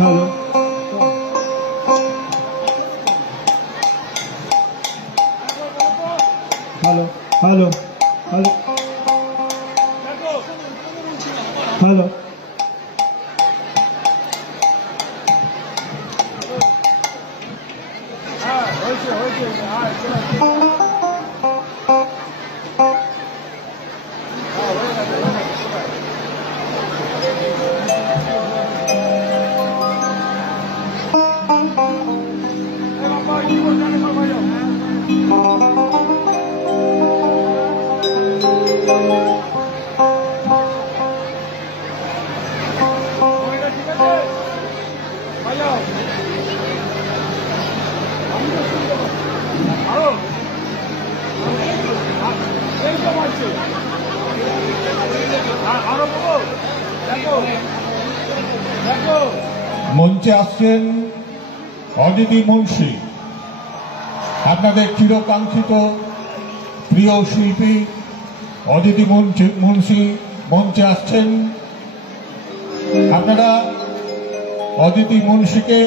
Hello hello hello hello hello মঞ্চে আসছেন অদিতি মুন্সি, আপনাদের চিরকাঙ্ক্ষিত প্রিয় শিল্পী অদিতি মুন্সি মঞ্চে আসছেন। আপনারা অদিতি মুন্সিকে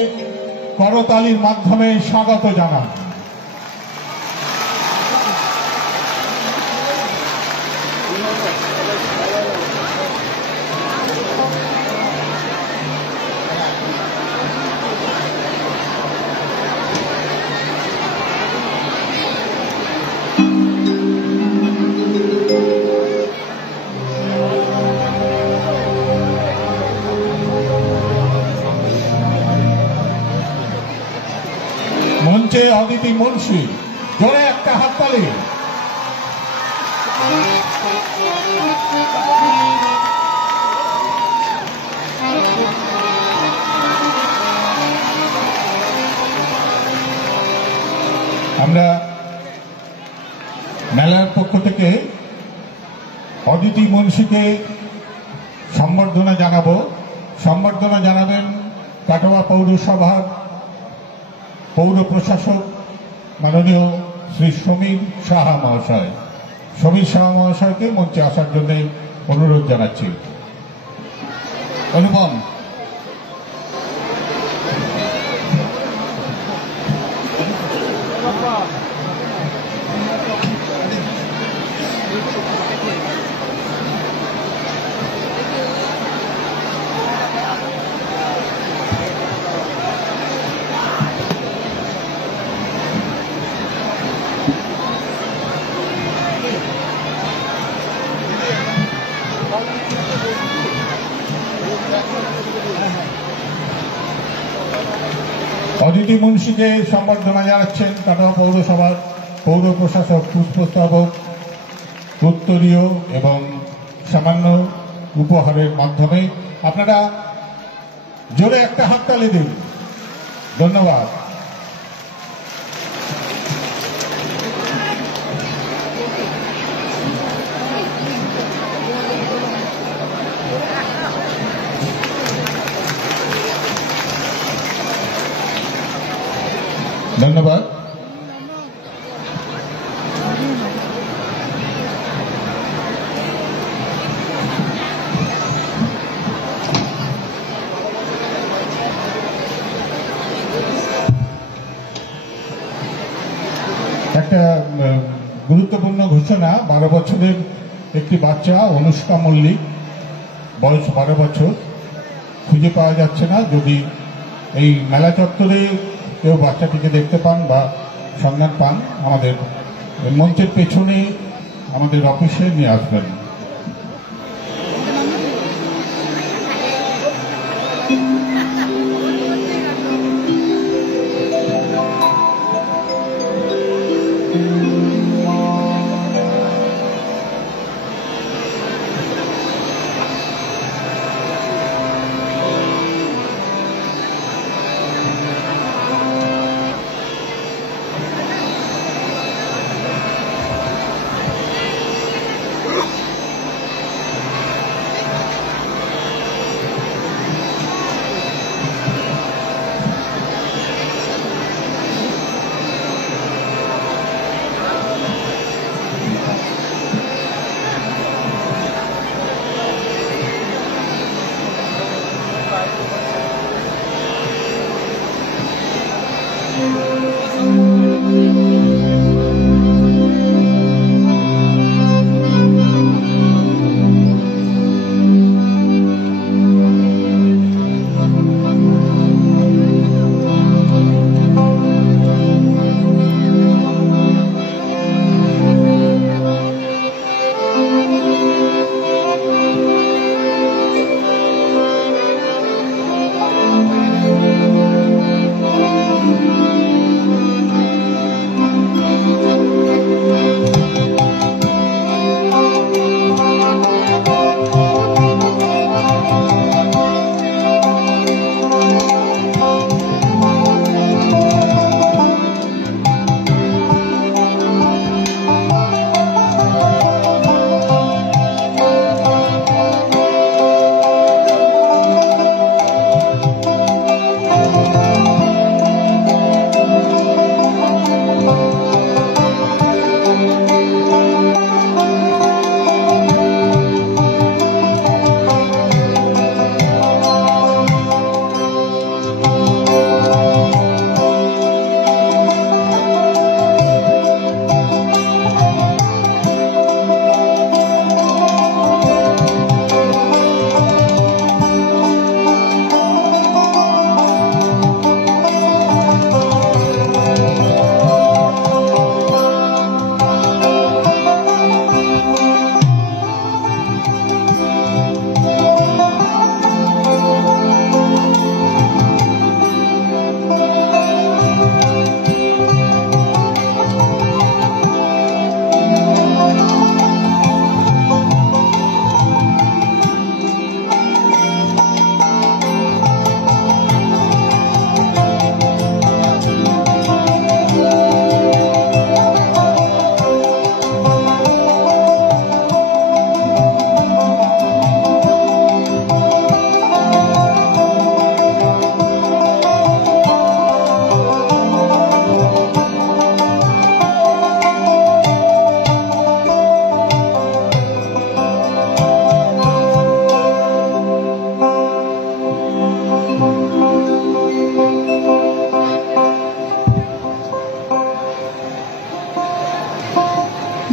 করতালির মাধ্যমে স্বাগত জানান। মঞ্চে অদিতি মুন্সি, জোরে একটা হাততালি। আমরা মেলার পক্ষ থেকে অদিতি মুন্সিকে সম্বর্ধনা জানাবো। সম্বর্ধনা জানাবেন কাটোয়া পৌরসভার পৌর প্রশাসক মাননীয় শ্রী সমীর সাহা মহাশয়। সমীর সাহা মহাশয়কে মঞ্চে আসার জন্য অনুরোধ জানাচ্ছি। অনুপম, অদিতি মুন্সিকে সম্বর্ধনা জানাচ্ছেন কাটোয়া পৌরসভার পৌর প্রশাসক, পুষ্পস্তবক, উত্তরীয় এবং সামান্য উপহারের মাধ্যমে। আপনারা জোরে একটা হাততালি দিন। ধন্যবাদ। ধন্যবাদ। একটা গুরুত্বপূর্ণ ঘোষণা। 12 বছরের একটি বাচ্চা অনুষ্কা মল্লিক, বয়স 12 বছর, খুঁজে পাওয়া যাচ্ছে না। যদি এই মেলা চত্বরে কেউ বাচ্চাটিকে দেখতে পান বা সন্ধান পান, আমাদের মঞ্চের পেছনে আমাদের অফিসে নিয়ে আসবেন।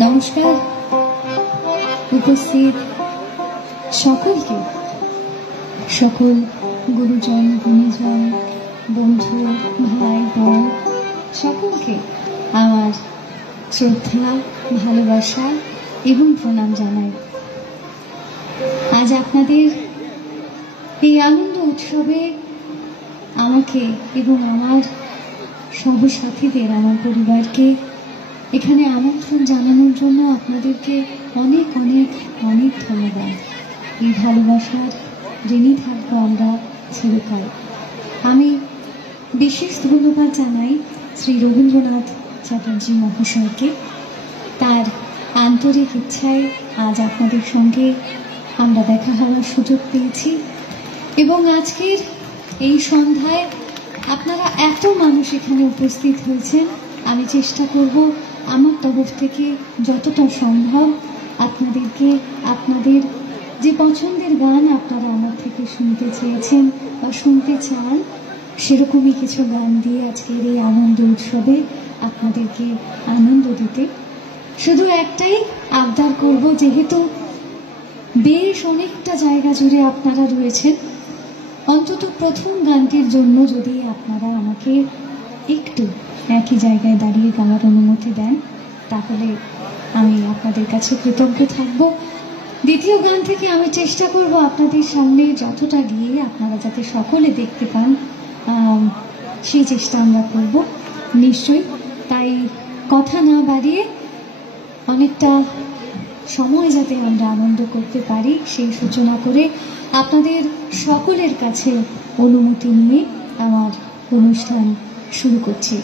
নমস্কার উপস্থিত সকলকে, সকল গুরুজন গুণীজন বন্ধু ভাই বোন সকলকে আমার শ্রদ্ধা ভালোবাসা এবং প্রণাম জানাই। আজ আপনাদের এই আনন্দ উৎসবে আমাকে এবং আমার সহসাথীদের, আমার পরিবারকে এখানে আমন্ত্রণ জানানোর জন্য আপনাদেরকে অনেক অনেক অনেক ধন্যবাদ। এই ভালোবাসার ঋণী থাকবো আমরা চিরকাল। আমি বিশেষ ধন্যবাদ জানাই শ্রী রবীন্দ্রনাথ চ্যাটার্জি মহাশয়কে। তার আন্তরিক ইচ্ছায় আজ আপনাদের সঙ্গে আমরা দেখা হওয়ার সুযোগ পেয়েছি এবং আজকের এই সন্ধ্যায় আপনারা এত মানুষ এখানে উপস্থিত হয়েছেন। আমি চেষ্টা করব আমার তরফ থেকে যতটা সম্ভব আপনাদেরকে আপনাদের যে পছন্দের গান আপনারা আমার থেকে শুনতে চেয়েছেন বা শুনতে চান সেরকমই কিছু গান দিয়ে আজকের এই আনন্দ উৎসবে আপনাদেরকে আনন্দ দিতে। শুধু একটাই আবদার করব, যেহেতু বেশ অনেকটা জায়গা জুড়ে আপনারা রয়েছেন, অন্তত প্রথম গানটির জন্য যদি আপনারা আমাকে একটু একই জায়গায় দাঁড়িয়ে গাওয়ার অনুমতি দেন তাহলে আমি আপনাদের কাছে কৃতজ্ঞ থাকব। দ্বিতীয় গান থেকে আমি চেষ্টা করব আপনাদের সামনে যতটা গিয়ে আপনারা যাতে সকলে দেখতে পান সেই চেষ্টা আমরা করব নিশ্চয়ই। তাই কথা না বাড়িয়ে অনেকটা সময় যাতে আমরা আনন্দ করতে পারি সেই সূচনা করে আপনাদের সকলের কাছে অনুমতি নিয়ে আমার অনুষ্ঠান শুরু করছি।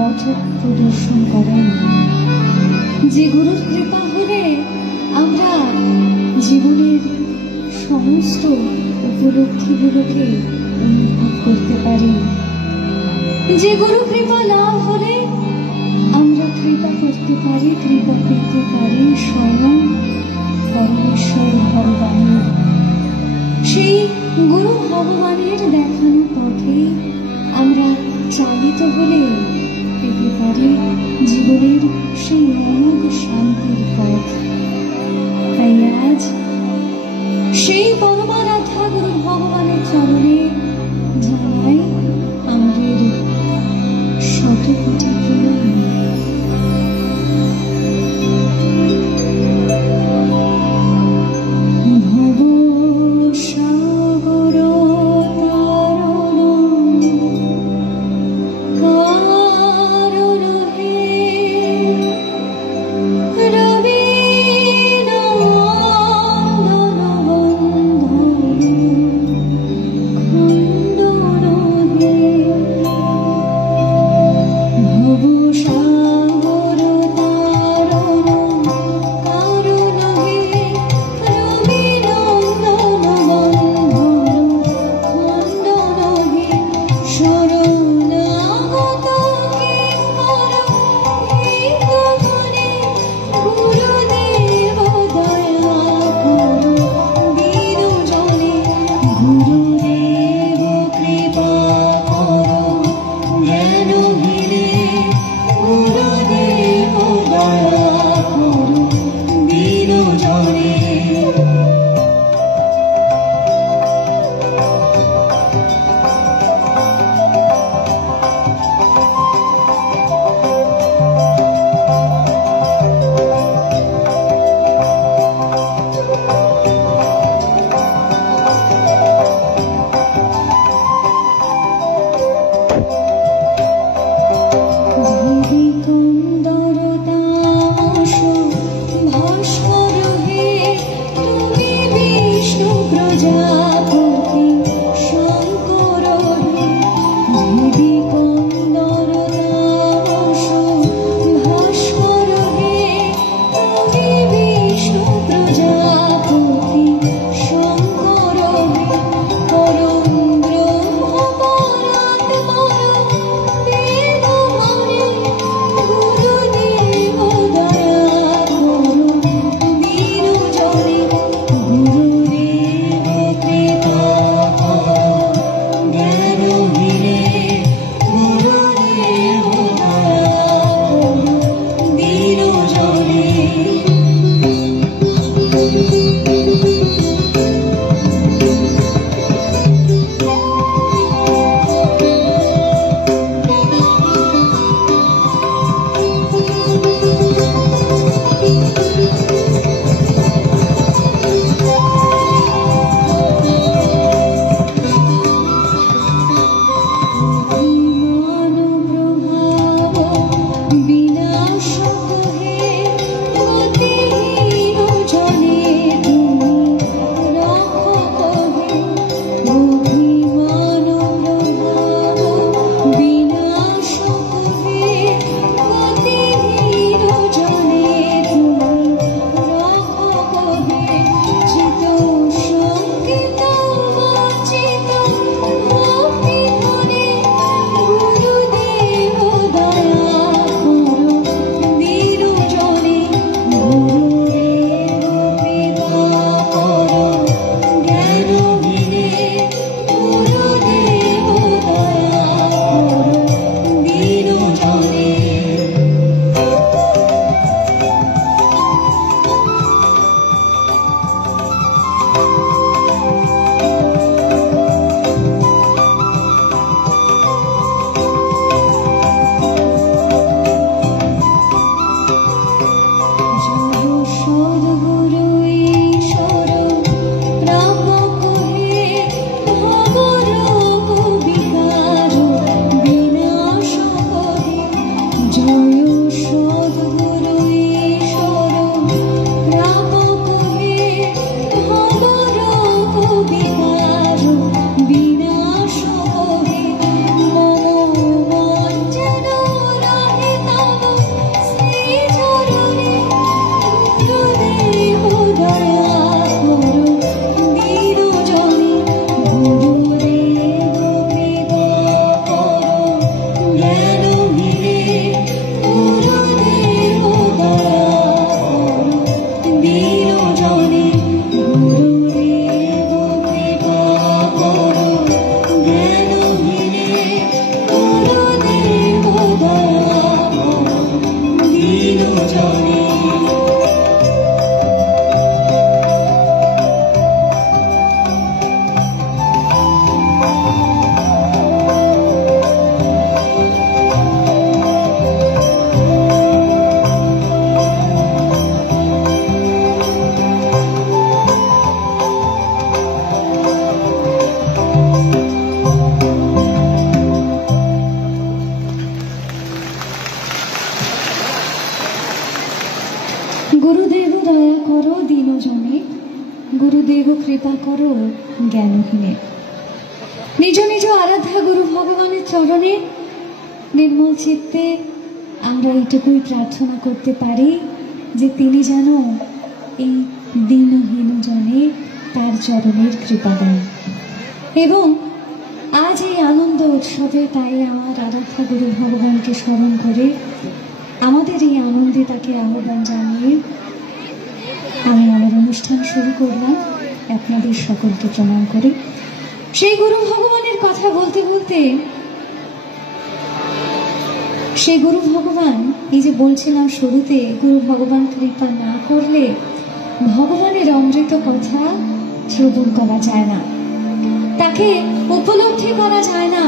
পথ প্রদর্শন করেন, যে গুরুর কৃপা হলে আমরা জীবনের সমস্ত উপলব্ধিগুলোকে অনুভব করতে পারি, যে গুরু কৃপা লাভ হলে আমরা কৃপা করতে পারি, কৃপা পেতে পারি স্বয়ং পরমেশ্বর ভগবানের। সেই গুরু ভগবানের দেখানো পথে আমরা চালিত হলে পেতে পারি জীবনের সেই অনন্ত শান্তির পথ। তাই আজ সেই পরমারাধ্যা গুরু ভগবানের চরণে জানাই আমাদের শত কোটি প্রণাম। গুরুদেব দয়া করো দীনজনে, গুরুদেব কৃপা করো জ্ঞানহীনে। নিজ নিজ আরাধ্যা গুরু ভগবানের চরণে নির্মল চিত্তে আমরা এইটুকুই প্রার্থনা করতে পারি যে তিনি যেন এই দীনহীন জনে তার চরণের কৃপা দেন। এবং আজ এই আনন্দ উৎসবে তাই আমার আরাধ্যা গুরু ভগবানকে স্মরণ করে আমাদের এই আনন্দে তাকে আহ্বান জানিয়ে আমি আমার অনুষ্ঠান শুরু করলাম। আপনাদের সকলকে প্রণাম করি। সেই গুরু ভগবানের কথা বলতে বলতে সেই গুরু ভগবান, এই যে বলছিলাম শুরুতে, গুরু ভগবান কৃপা না করলে ভগবানের অমৃত কথা শ্রবণ করা যায় না, তাকে উপলব্ধি করা যায় না,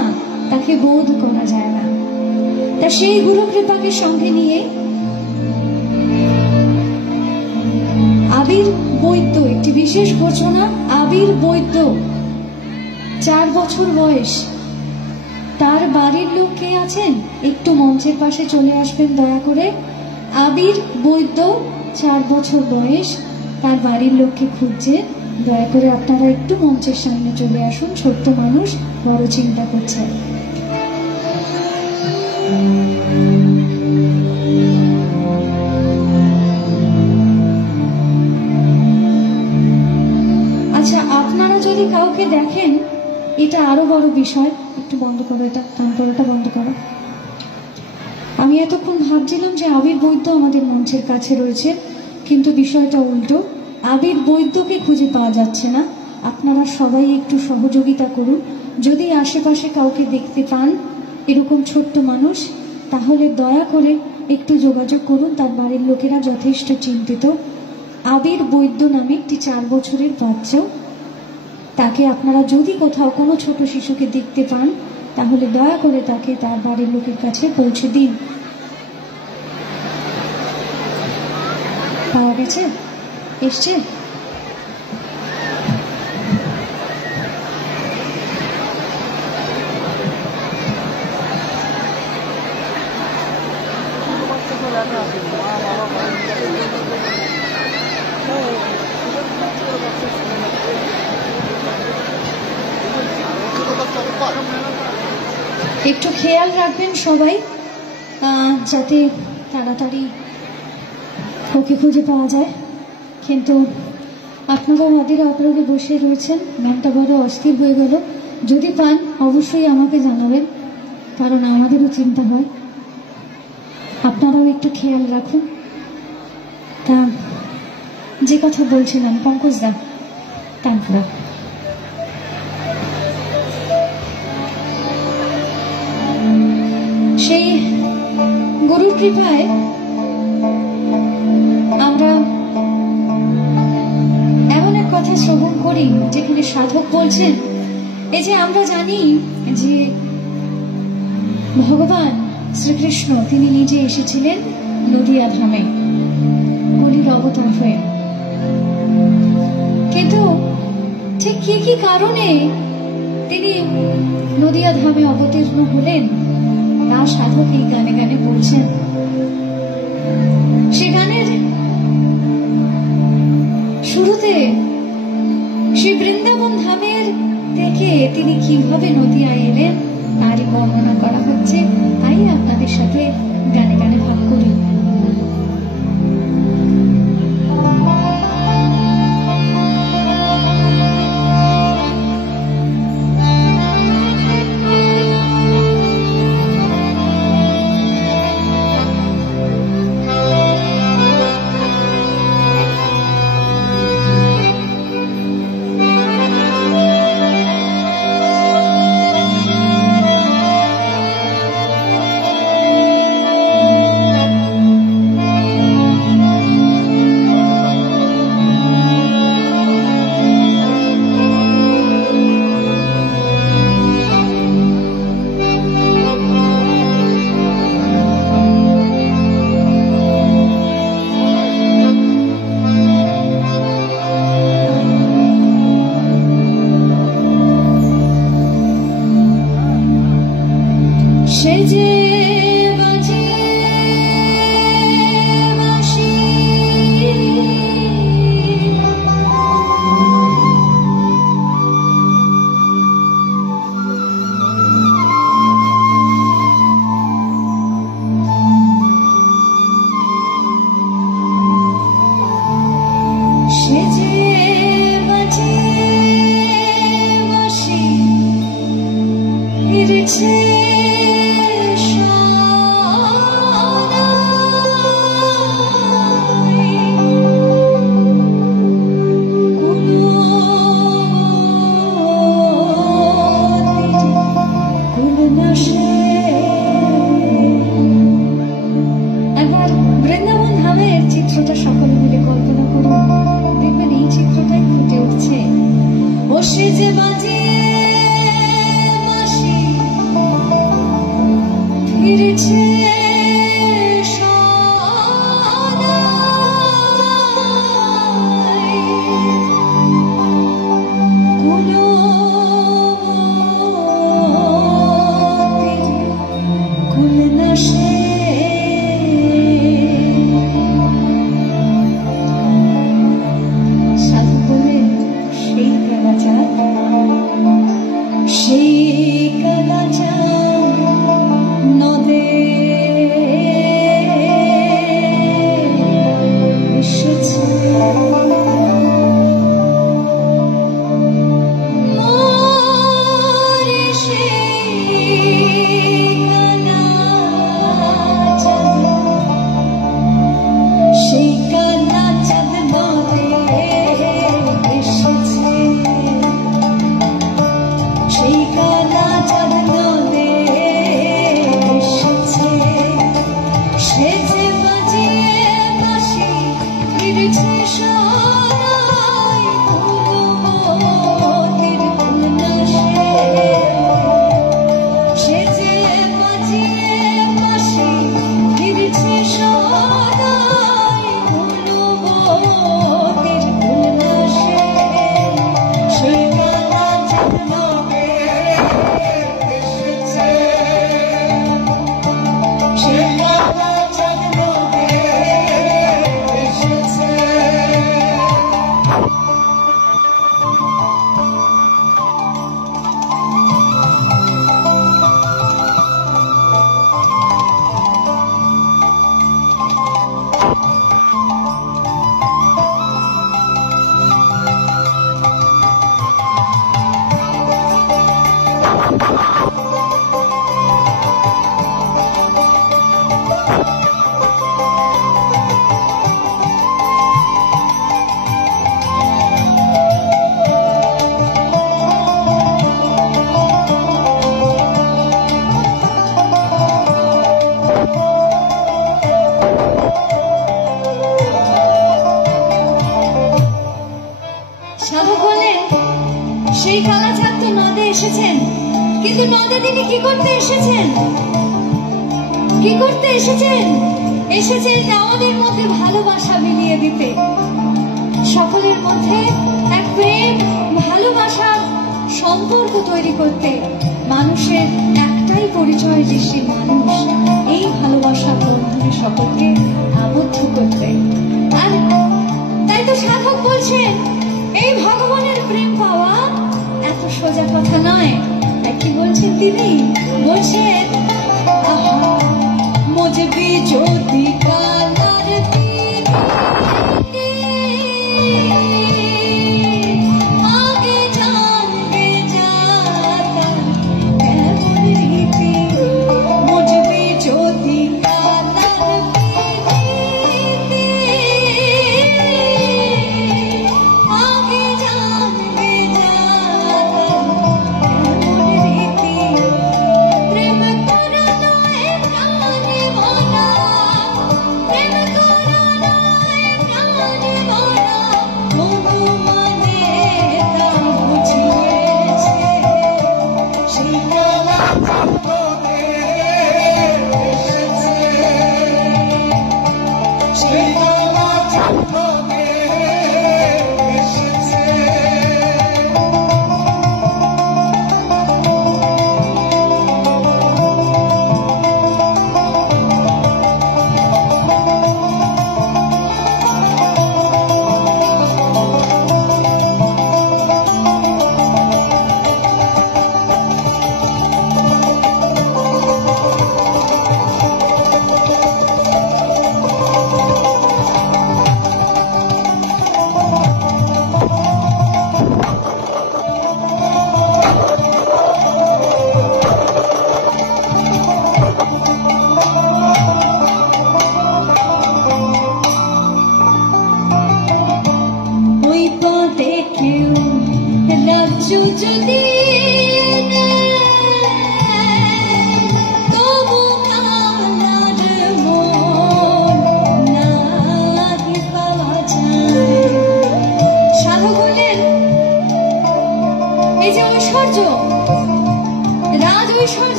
তাকে বোধ করা যায় না। তা সেই গুরু কৃপাকে সঙ্গে নিয়ে আবির বৈদ্য, একটি বিশেষ ঘোষণা, আবির বৈদ্য 4 বছর বয়স। তার বাড়ির লোক কে আছেন একটু মঞ্চের পাশে চলে আসবেন দয়া করে। আবির বৈদ্য 4 বছর বয়স, তার বাড়ির লোককে খুঁজছে। দয়া করে আপনারা একটু মঞ্চের সামনে চলে আসুন। ছোট্ট মানুষ, বড় চিন্তা করছে। আচ্ছা, আপনারা যদি কাউকে দেখেন, এটা আরো বড় বিষয়। একটু বন্ধ করো, এটা তান্ত্রটা বন্ধ করো। আমি এতক্ষণ ভাবছিলাম যে আবির বৈদ্য আমাদের মঞ্চের কাছে রয়েছে, কিন্তু বিষয়টা উল্টো। আবির বৈদ্যকে খুঁজে পাওয়া যাচ্ছে না। আপনারা সবাই একটু সহযোগিতা করুন। যদি আশেপাশে কাউকে দেখতে পান এরকম ছোট্ট মানুষ, তাহলে দয়া করে একটু যোগাযোগ করুন। তার বাড়ির লোকেরা যথেষ্ট চিন্তিত। আবির বৈদ্য নামে একটি 4 বছরের বাচ্চা, তাকে আপনারা যদি কোথাও কোনো ছোট শিশুকে দেখতে পান তাহলে দয়া করে তাকে তার বাড়ির লোকের কাছে পৌঁছে দিন। পাওয়া গেছে? এসছে? একটু খেয়াল রাখবেন সবাই, যাতে তাড়াতাড়ি ওকে খুঁজে পাওয়া যায়। কিন্তু আপনারা নদীর অপরাধে বসে রয়েছেন, মনটা বড় অস্থির হয়ে গেল। যদি পান অবশ্যই আমাকে জানাবেন, কারণ আমাদেরও চিন্তা হয়। আপনারাও একটু খেয়াল রাখুন। তা যে কথা বলছিলাম, পঙ্কজ দা, তারপর সেই গুরুর কৃপায় আমরা এমন এক কথা শ্রবণ করি যেখানে সাধক বলছেন, এই যে আমরা জানি যে ভগবান শ্রীকৃষ্ণ তিনি নিজে এসেছিলেন নদিয়া ধামে কলির অবতার হয়ে, কিন্তু ঠিক কি কি কারণে তিনি নদিয়া ধামে অবতীর্ণ হলেন তা সাধক এই গানে গানে বলছেন। সে গানের শুরুতে সেই বৃন্দাবন ধামের থেকে তিনি কিভাবে নদিয়ায় এলেন তারই বর্ণনা করা হচ্ছে। তাই আপনাদের সাথে গানে গানে ভাগ করি।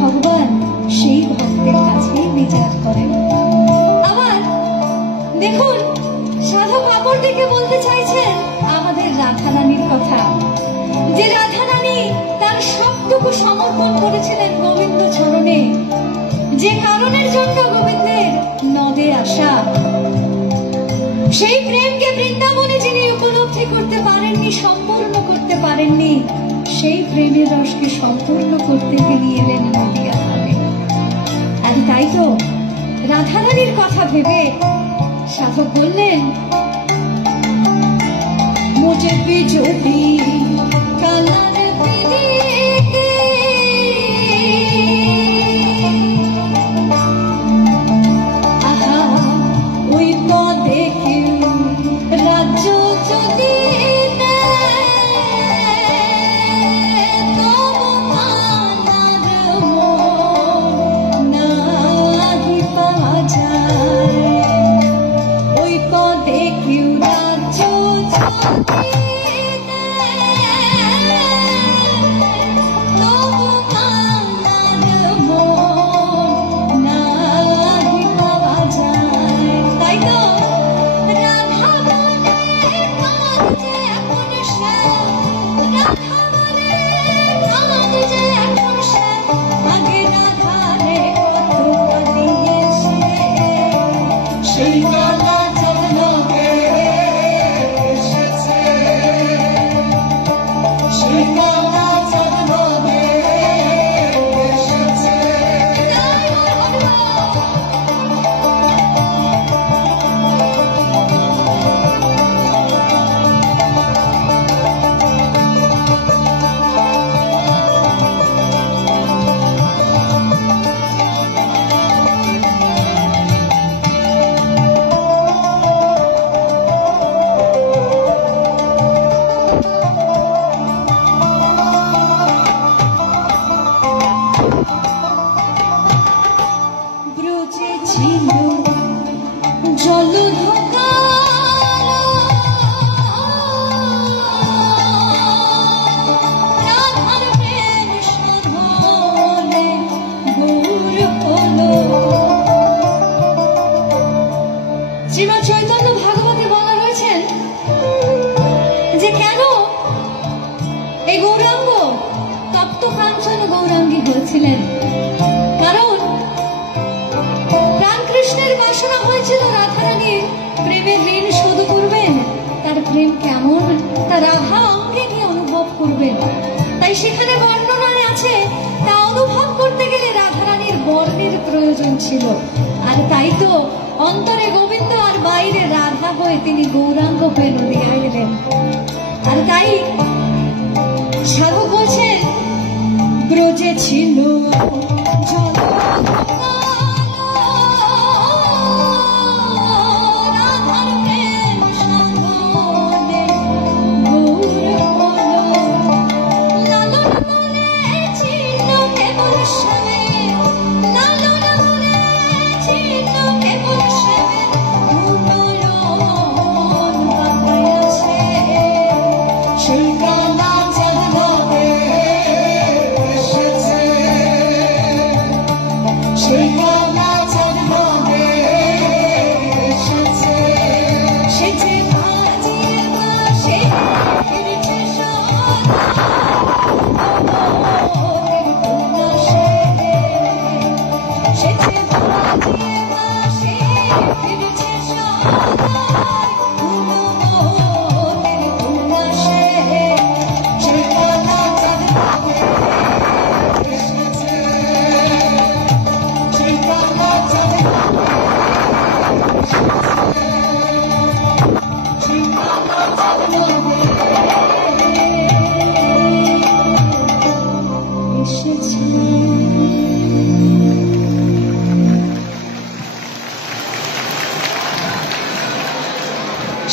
ভগবান সেই ভক্তের কাছেই বিচার করেন। দেখুন, সাধক কাপড় দেখে বলতে চাইছেন আমাদের রাধারানীর কথা, যে রাধারানী তার সবটুকু সমর্পণ করেছিলেন গোবিন্দ চরণে, যে কারণের জন্য গোবিন্দের নদে আসা। সেই প্রেমকে বৃন্দাবনে যিনি উপলব্ধি করতে পারেননি, সম্পূর্ণ করতে পারেননি, সেই প্রেমের রসকে সম্পূর্ণ করতে তিনি এলেন নদিয়া ধামে। আর তাই তো রাধারানীর কথা ভেবে সাধক বললেন, মুঝে বিজোড়ি কালার ছিলেন, কারণ প্রাণকৃষ্ণের বাসনা হয়েছিল রাধারানীর প্রেমের ঋণ শোধ করবেন, তার প্রেম কেমন তা রাধা অঙ্গে নিয়ে অনুভব করবেন। তাই সেখানে বর্ণনায় আছে তা অনুভব করতে গেলে রাধারানীর বর্ণের প্রয়োজন ছিল। আর তাই তো অন্তরে গোবিন্দ আর বাইরে রাধা হয়ে তিনি গৌরাঙ্গ হয়ে নদিয়ায় এলেন। আর তাই সাধক বলছেন, ব্রজে ছিল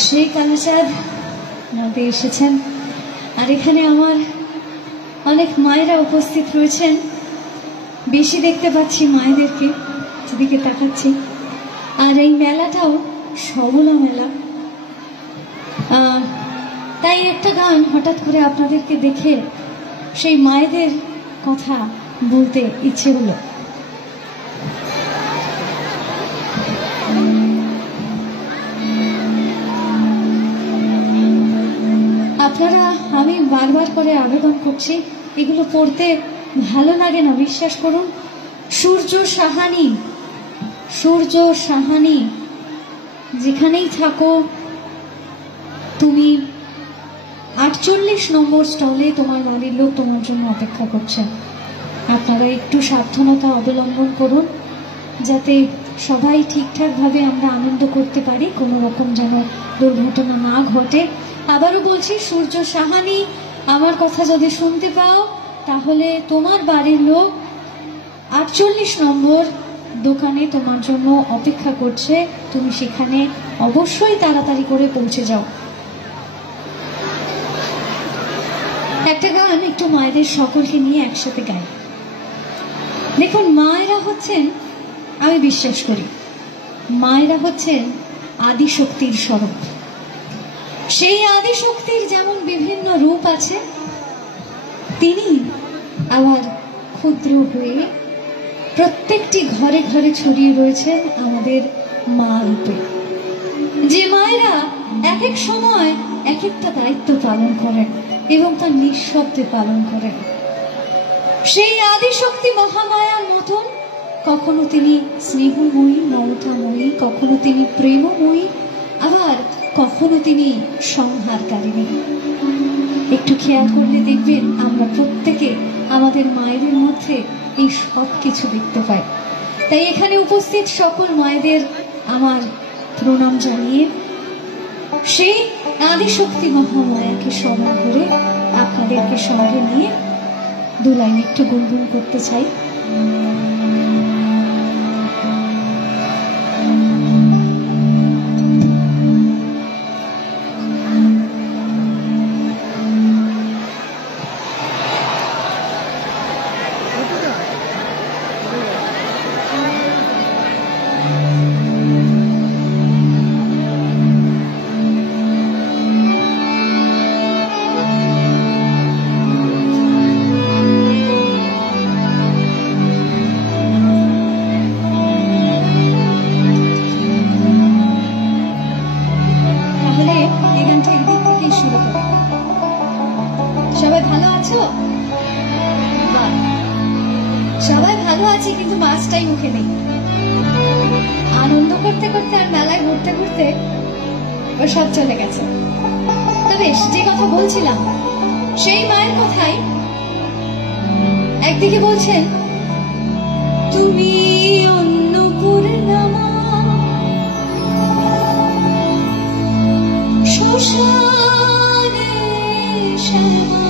সেই কালচাঁদ নদে এসেছেন। আর এখানে আমার অনেক মায়েরা উপস্থিত রয়েছেন, বেশি দেখতে পাচ্ছি মায়েদেরকে, যেদিকে তাকাচ্ছি। আর এই মেলাটাও সবলা মেলা, তাই একটা গান হঠাৎ করে আপনাদেরকে দেখে সেই মায়েদের কথা বলতে ইচ্ছে হলো। করে আবেদন করছি, এগুলো পড়তে ভালো লাগে না, বিশ্বাস করুন। সূর্য সাহানি, সূর্য সাহানি, যেখানেই থাকো তুমি 48 নম্বর স্টলে তোমার বাড়ির লোক তোমার জন্য অপেক্ষা করছে। আপনারা একটু সাবধানতা অবলম্বন করুন, যাতে সবাই ঠিকঠাকভাবে আমরা আনন্দ করতে পারি, কোনো রকম যেন দুর্ঘটনা না ঘটে। আবারও বলছি, সূর্য সাহানি, আমার কথা যদি শুনতে পাও তাহলে তোমার বাড়ির লোক 48 নম্বর দোকানে তোমার জন্য অপেক্ষা করছে, তুমি সেখানে অবশ্যই তাড়াতাড়ি করে পৌঁছে যাও। একটা গান একটু মায়েদের সকলকে নিয়ে একসাথে গাই। দেখুন, মায়েরা হচ্ছেন, আমি বিশ্বাস করি মায়েরা হচ্ছেন আদিশক্তির স্বরূপ। সেই আদিশক্তির যেমন বিভিন্ন রূপ আছে, তিনি আবার ক্ষুদ্র হয়ে প্রত্যেকটি ঘরে ঘরে ছড়িয়ে রয়েছেন আমাদের মা রূপে, যে মায়েরা এক এক সময় এক একটা দায়িত্ব পালন করেন এবং তা নিঃশব্দে পালন করেন। সেই আদিশক্তি মহামায়ার মতন কখনো তিনি স্নেহময়ী, মমতাময়ী, কখনো তিনি প্রেমময়ী, আবার কখনো তিনি সংহারকারিণী। একটু খেয়াল করলে দেখবেন আমরা প্রত্যেকে আমাদের মায়েদের মধ্যে এই সব কিছু দেখতে পাই। তাই এখানে উপস্থিত সকল মায়েদের আমার প্রণাম জানিয়ে সেই আদিশক্তি মহামায়াকে স্মরণ করে আপনাদেরকে সঙ্গে নিয়ে দু লাইন একটু গুনগুন করতে চাই। সবাই ভালো আছে, কিন্তু মাছটাই মুখে নেই। আনন্দ করতে করতে আর মেলায় ঘুরতে ঘুরতে সব চলে গেছে। তবে যে কথা বলছিলাম, সেই মায়ের কথাই একদিকে বলছেন, তুমি অন্নপূর্ণা মা, শ্মশানে শ্যামা,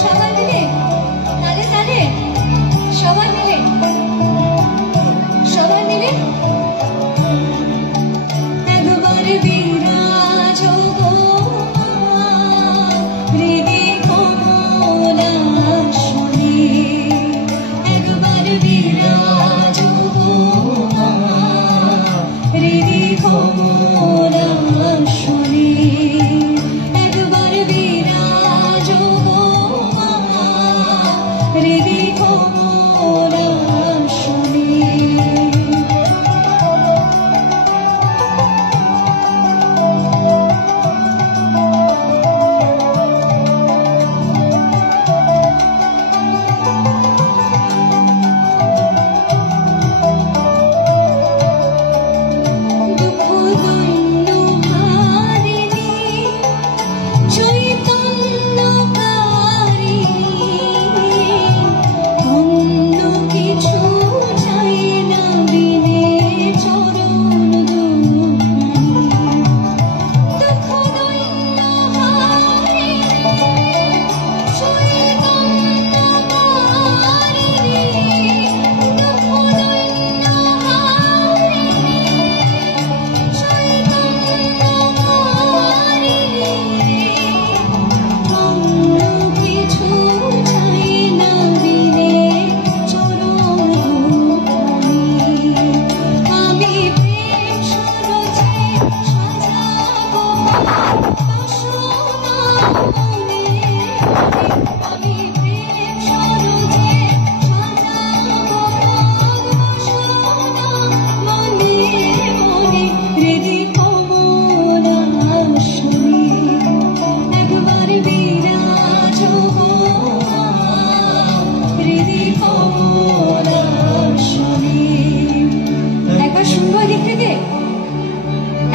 সবাই মিলে তালে তালে সবাই মিলে একবার বিরাজ গো হৃদি কমলাসনে একবার বিরাজ গো হৃদি কমলাসনে একবার বিরাজ গো হৃদি কমলাসনে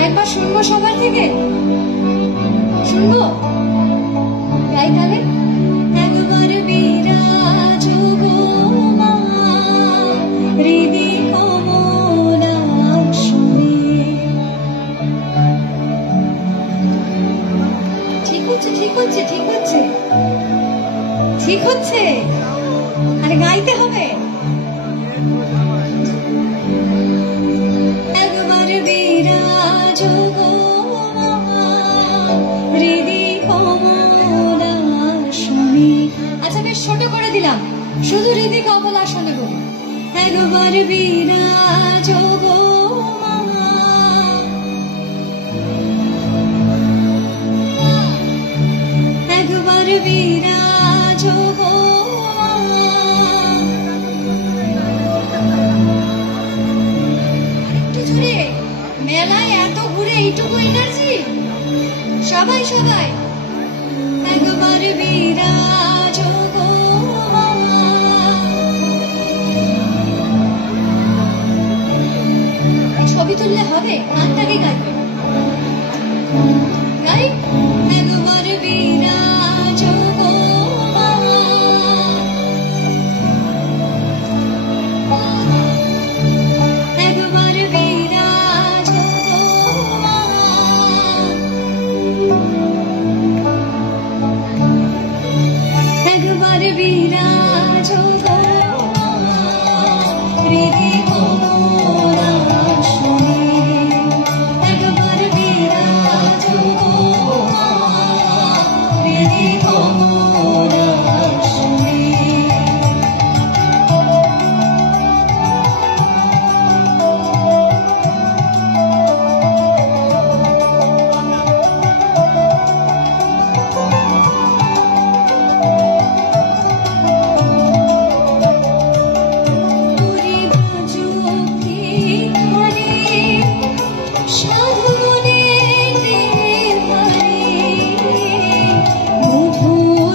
একবার শুনবো সবার থেকে শুনবো গাই তাহলে একবার বিরাজ গো মা হৃদি কমলাসনে ঠিক হচ্ছে ঠিক হচ্ছে ঠিক হচ্ছে ঠিক হচ্ছে আরে গাইতে হবে একবার বিরাজ গো হৃদি কমলাসনে আচ্ছা বেশ ছোট করে দিলাম শুধু হৃদি কমলাসনে বলি একবার বিরাজ গো একবার বিরাজ গো মেলায় এত ঘুরে এইটুকু এনার্জি সবাই সবাই একবার বিরাজ গো ছবি তুললে হবে গানটাকে গাইবে গাই একবার বিরাজ গো একবার বিরাজ একবার বিরাজ গো হৃদি কমলাসনে একবার বিরাজ গো হৃদি কমলাসনে সাধু মনে দেবারে মধুর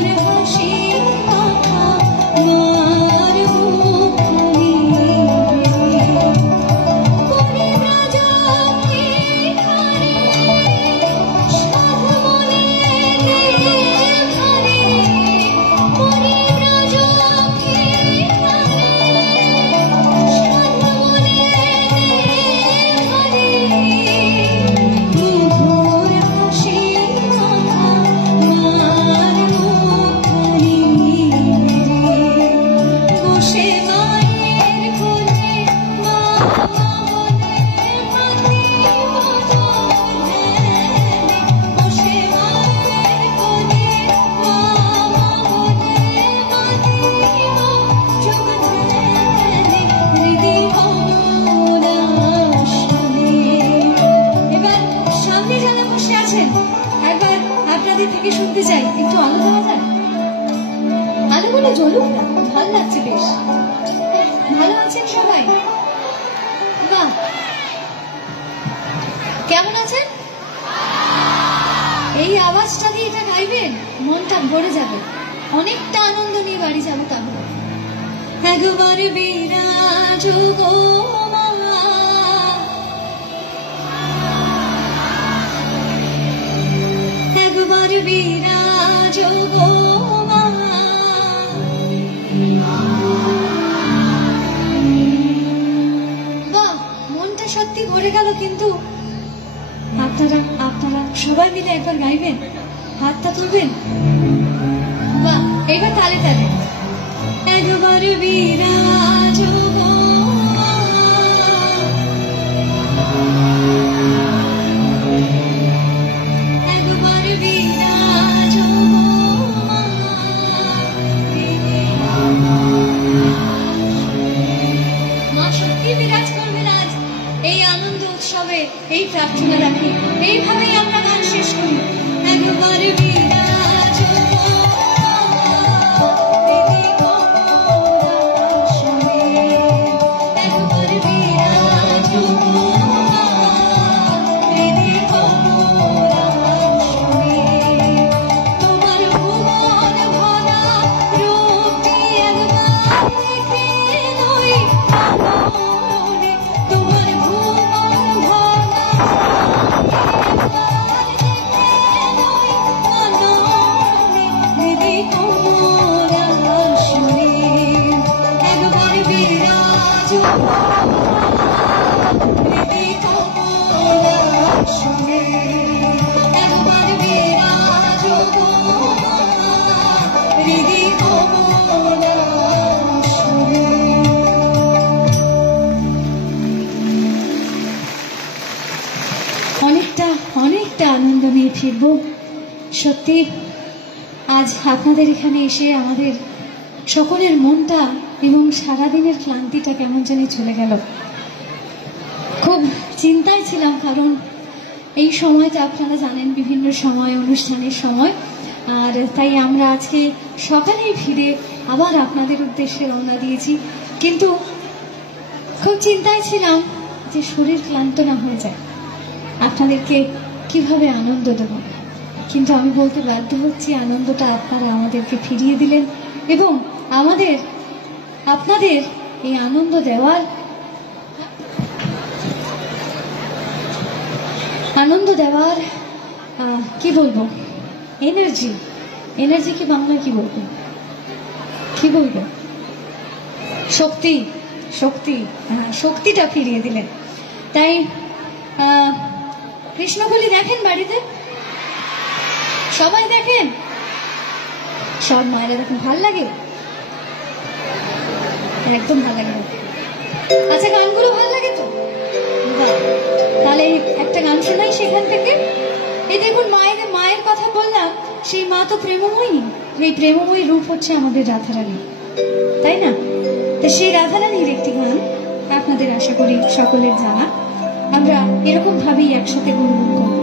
যাই, একটু আলো দেওয়া যায়? আলোগুলো জ্বলুক না, ভালো লাগছে বেশ। ভালো আছেন সবাই? বাহ, কেমন আছেন? এই আওয়াজটা দিয়ে এটা গাইবেন, মনটা ভরে যাবে, অনেকটা আনন্দ নিয়ে বাড়ি যাবো। তাহলে একবার বিরাজ গো মা, একবার বিরাজ গো মা, বাহ, মনটা সত্যি ভরে গেল। কিন্তু আপনারা সবাই মিলে একবার গাইবেন, হাতটা তুলবেন। বাহ, এবার তালে তালে একবার বিরাজ গো মা, একবার বিরাজ গো মা, মা সত্যি বিরাজ করবেন আজ এই আনন্দ উৎসবে। এই প্রার্থনা রাখি, এইভাবেই আমরা গান শেষ করি। একবার বিরাজ গো অনেকটা আনন্দ নিয়ে ফিরব। সত্যি আজ আপনাদের এখানে এসে আমাদের সকলের মনটা এবং সারাদিনের ক্লান্তিটা কেমন জানি চলে গেল। খুব চিন্তায় ছিলাম, কারণ এই সময়টা আপনারা জানেন বিভিন্ন সময় অনুষ্ঠানের সময়, আর তাই আমরা আজকে সকালেই ফিরে আবার আপনাদের উদ্দেশ্যে রওনা দিয়েছি। কিন্তু খুব চিন্তায় ছিলাম যে শরীর ক্লান্ত না হয়ে যায়, আপনাদেরকে কিভাবে আনন্দ দেব। কিন্তু আমি বলতে বাধ্য হচ্ছি, আনন্দটা আপনারা আমাদেরকে ফিরিয়ে দিলেন এবং আপনাদের এই আনন্দ দেওয়ার কি বলবো, এনার্জি কি বাংলা কি বলবো শক্তিটা ফিরিয়ে দিলেন। তাই কৃষ্ণকলি দেখেন বাড়িতে? সবাই দেখেন? সব মায়েরা দেখেন? ভাল লাগে? একদম ভাল লাগে না? আচ্ছা, গানগুলো ভাল লাগে তো? তাহলে একটা গান শোনাই সেখান থেকে। এই দেখুন, মায়ের কথা বললাম, সেই মা তো প্রেমময়ী। এই প্রেমময়ী রূপ হচ্ছে আমাদের রাধারানী, তাই না? তো সেই রাধারানীর একটি গান আপনাদের আশা করি সকলের জানা। আমরা এরকম ভাবেই একসাথে গুনগুন করব।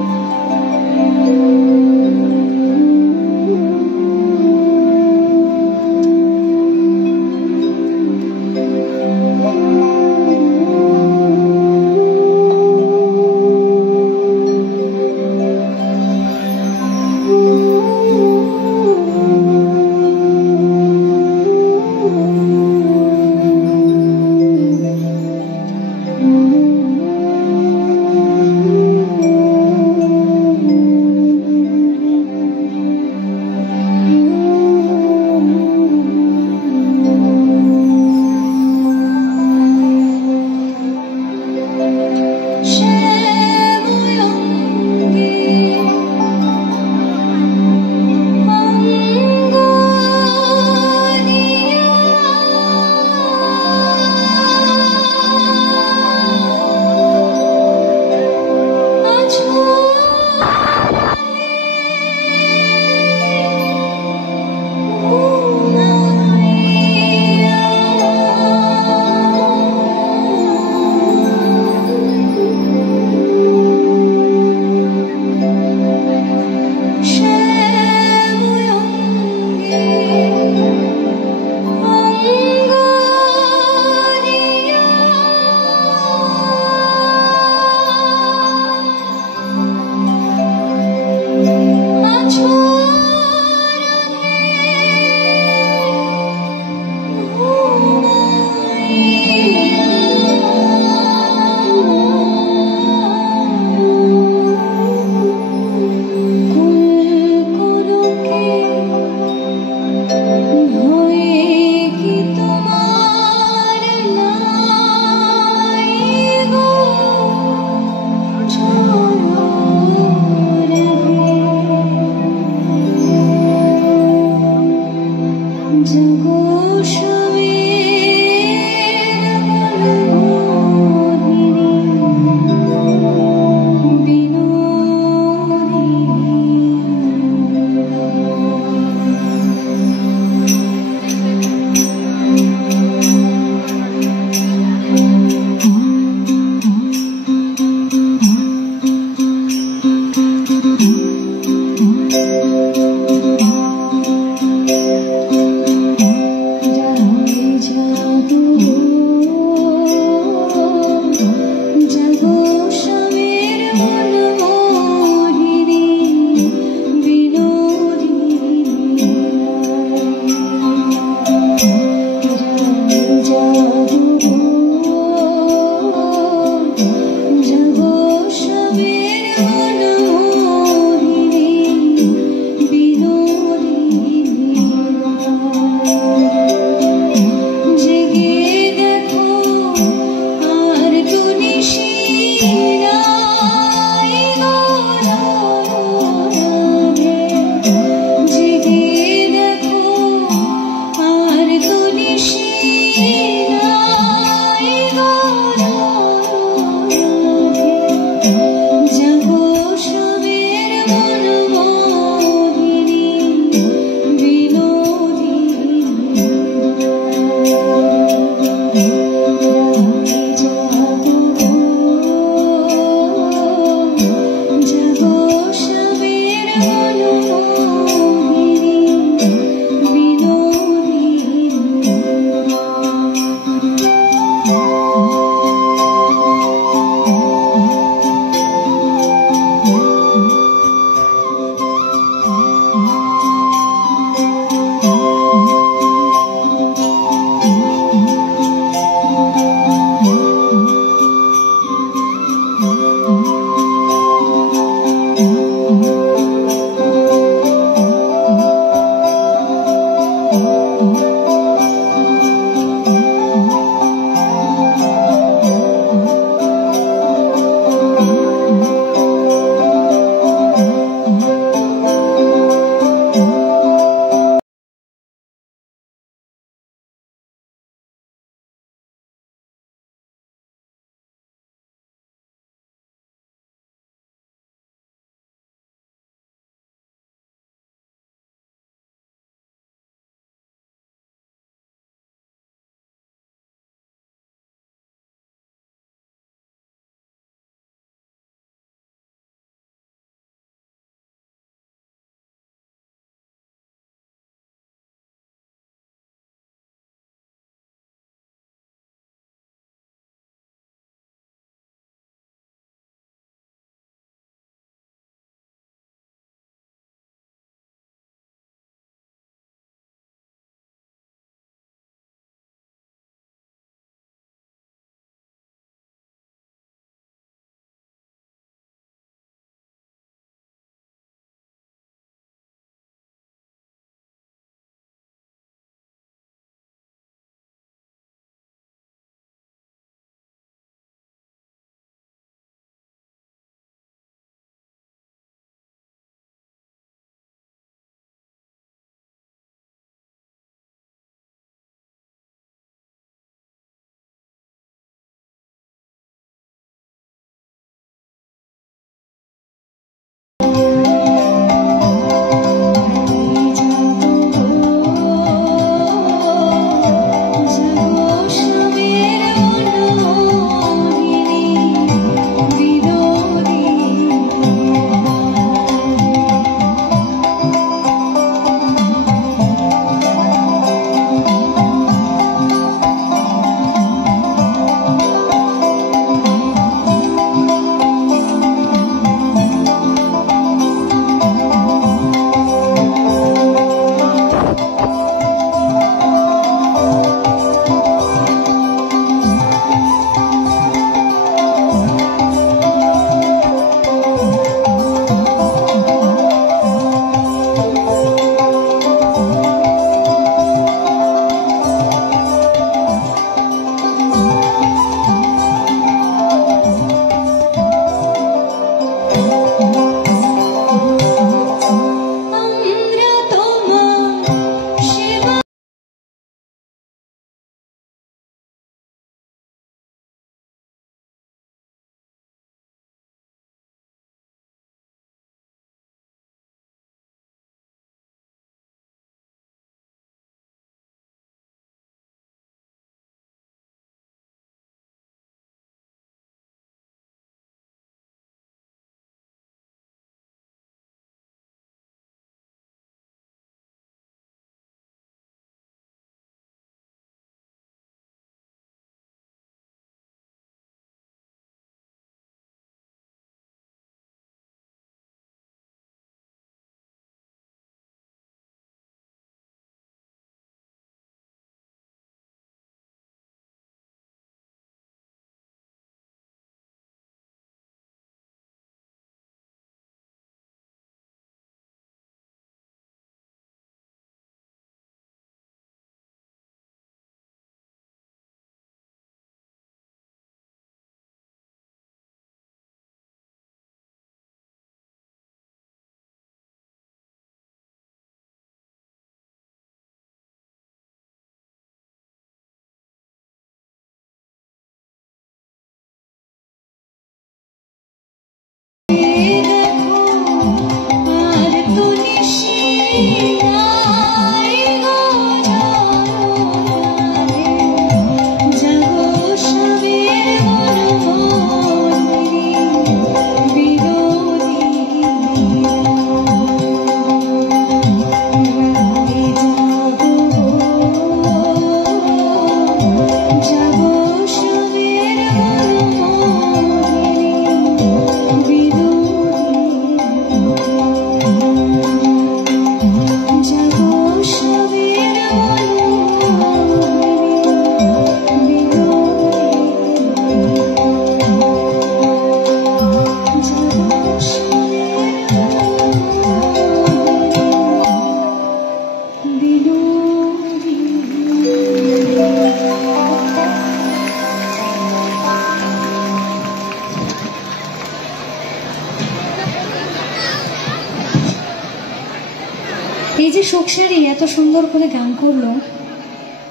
এই যে সুখসারি এত সুন্দর করে গান করলো,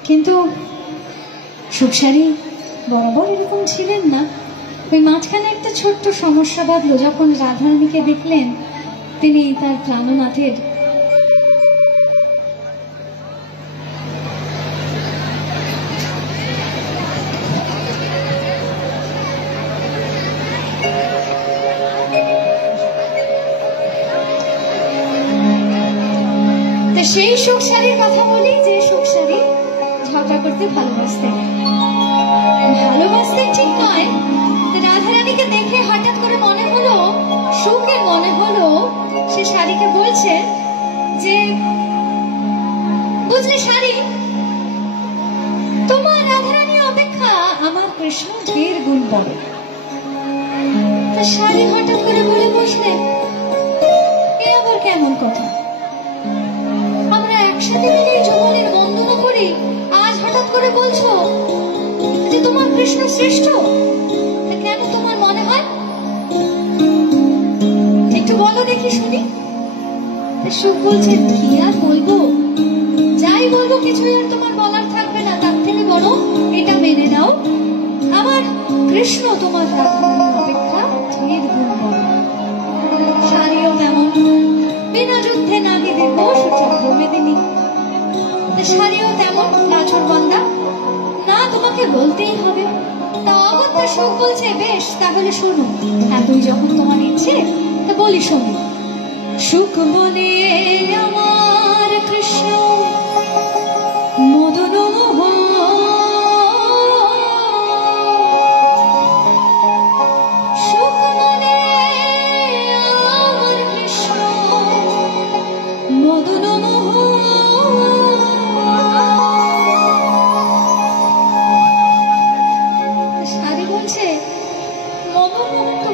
কিন্তু সুখসারি বরাবর এরকম ছিলেন না। ওই মাঝখানে একটা ছোট্ট সমস্যা বাঁধলো যখন রাধারানীকে দেখলেন তিনি তার প্রাণনাথের সেই সুখসারির কথা বলি, যে সুখসারি ঝগড়া করতে ভালোবাসতেন। ভালোবাসতেন ঠিক নয়, রাধারানীকে দেখে হঠাৎ করে মনে হলো, সুখের মনে হলো, সে শাড়িকে বলছে যে বুঝলি শাড়ি, তোমার রাধারানী অপেক্ষা আমার কৃষ্ণ ঢের গুণ বড়। তা শাড়ি হঠাৎ করে বলে বসলেন, এ আবার কেমন কথা? একসাথে মিলে যৌবনের বন্দনা করি, আজ হঠাৎ করে বলছো যে তোমার কৃষ্ণ শ্রেষ্ঠ। কেন তোমার মনে হয়? একটু বলো দেখি শুনি। সুখ বলছে, কি আর বলবো, যাই বলবো কিছুই আর তোমার বলার থাকবে না, তার থেকে বড় এটা মেনে নাও, আমার কৃষ্ণ তোমার রাধারানীর অপেক্ষা ঢের গুণ বড়। শাড়িও তেমন, বিনা যুদ্ধে নাগিদের বশ চক্র মেদিনী। শাড়িও তেমন নাচর বান্দা, না তোমাকে বলতেই হবে। তা অগত্যা সুখ বলছে, বেশ তাহলে শোনো, এতই যখন তোমার ইচ্ছে তা বলি শোনো। সুখ বলে আমার কৃষ্ণ মদন মোহন, সুখ বলে আমার কৃষ্ণ মদন মোহন।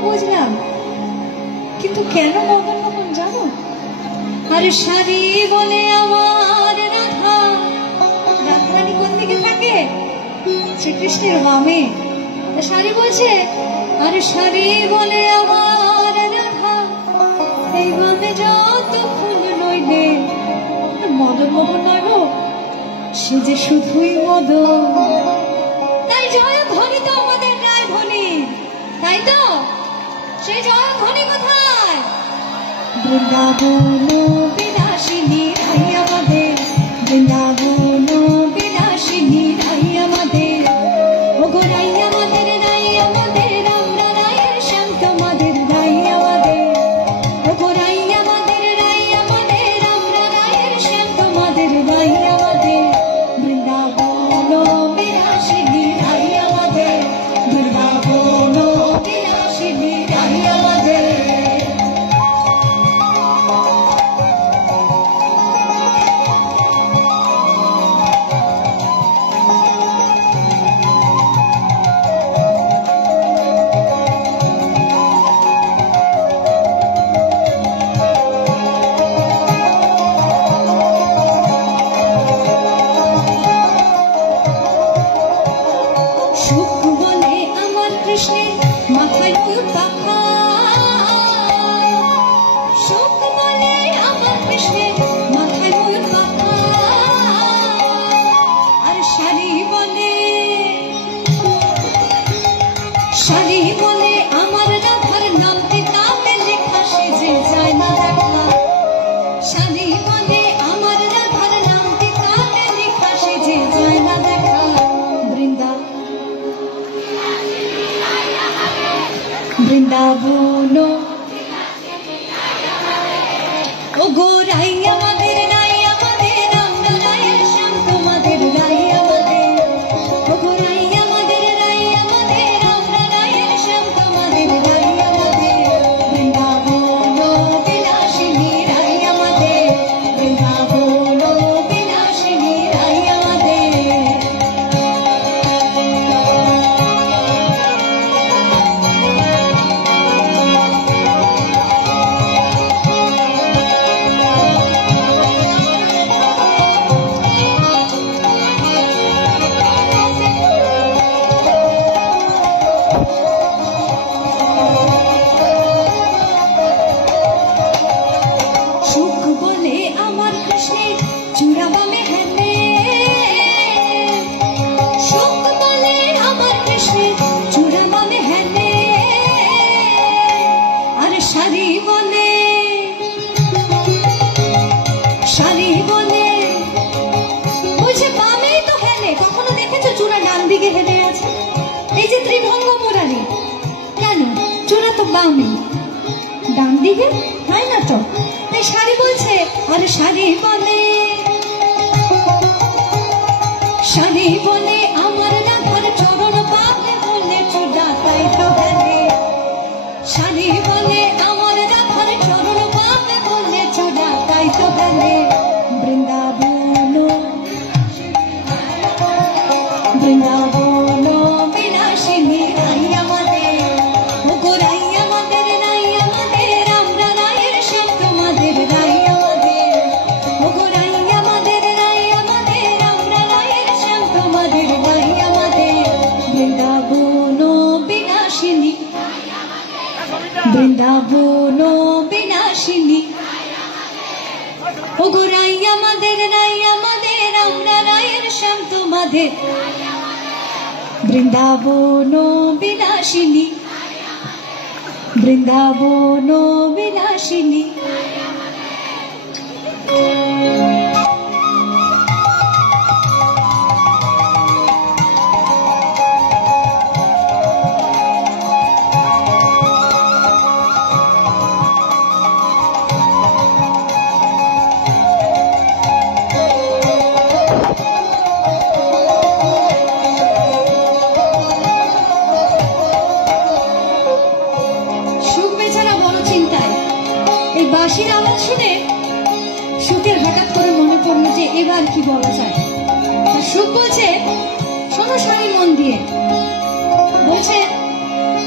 বুঝলাম, কিন্তু কেন মদন মোহন জানো? আর শাড়ি বলে আমার রাধা, রাধারানী কোন দিকে থাকে? শ্রীকৃষ্ণের বামে। শাড়ি বলছে, আর শাড়ি বলে আমার রাধা, এই বামে যত ফুল রইলে মদন মোহন নয় গো, সে যে শুধুই মদন। তাই জয় ধ্বনি তো আমাদের রায় ধ্বনি, তাই তো? সে জয় ধ্বনি কোথায়? বৃন্দাবন বিলাসিনী রাই আমাদের, বৃন্দাবন বিলাসিনী রাই আমাদের, ও গো রাই আমাদের, রাই আমাদের, আমরা রায়ের শ্যাম তোমাদের রাই আমাদের, ও গো রাই আমাদের, রাই আমাদের, আমরা রায়ের শ্যাম তোমাদের রাই আমাদের। বৃন্দাবন বিলাসিনী রাই আমাদের, বৃন্দাবন বিলাসিনী রাই আমাদের। বামে, ডান দিকে তাই না তো? তাই শাড়ি বলছে, আর শাড়ি বলে, শাড়ি বলে আমার রাধার চরণ পাবে বলে চূড়া তাই তো গেলে, শাড়ি বলে আমার রাধার চরণ পাবে বলে চূড়া তাই তো গেলে। বৃন্দাবন বৃন্দাবন বিলাসিনী রাই আমাদের, ওগো রাই আমাদের, রাই আমাদের, আমরা রায়ের সব তোমাদের রাই আমাদের, ওগো রাই আমাদের, রাই আমাদের, আমরা রায়ের সব তোমাদের রাই আমাদের। বৃন্দাবন বিলাসিনী, বৃন্দাবন বিলাসিনী, ওগো রাই আমাদের, রাই আমাদের, আমরা রায়ের সব তোমাদের। বৃন্দাবন বিলাসিনী, বৃন্দাবন বিলাসিনী। বাঁশির আওয়াজ শুনে সুখের হঠাৎ করে মনে পড়লো যে এবার কি বলা যায়। আর সুখ বলছে, শোনো শাড়ি মন দিয়ে, বলছে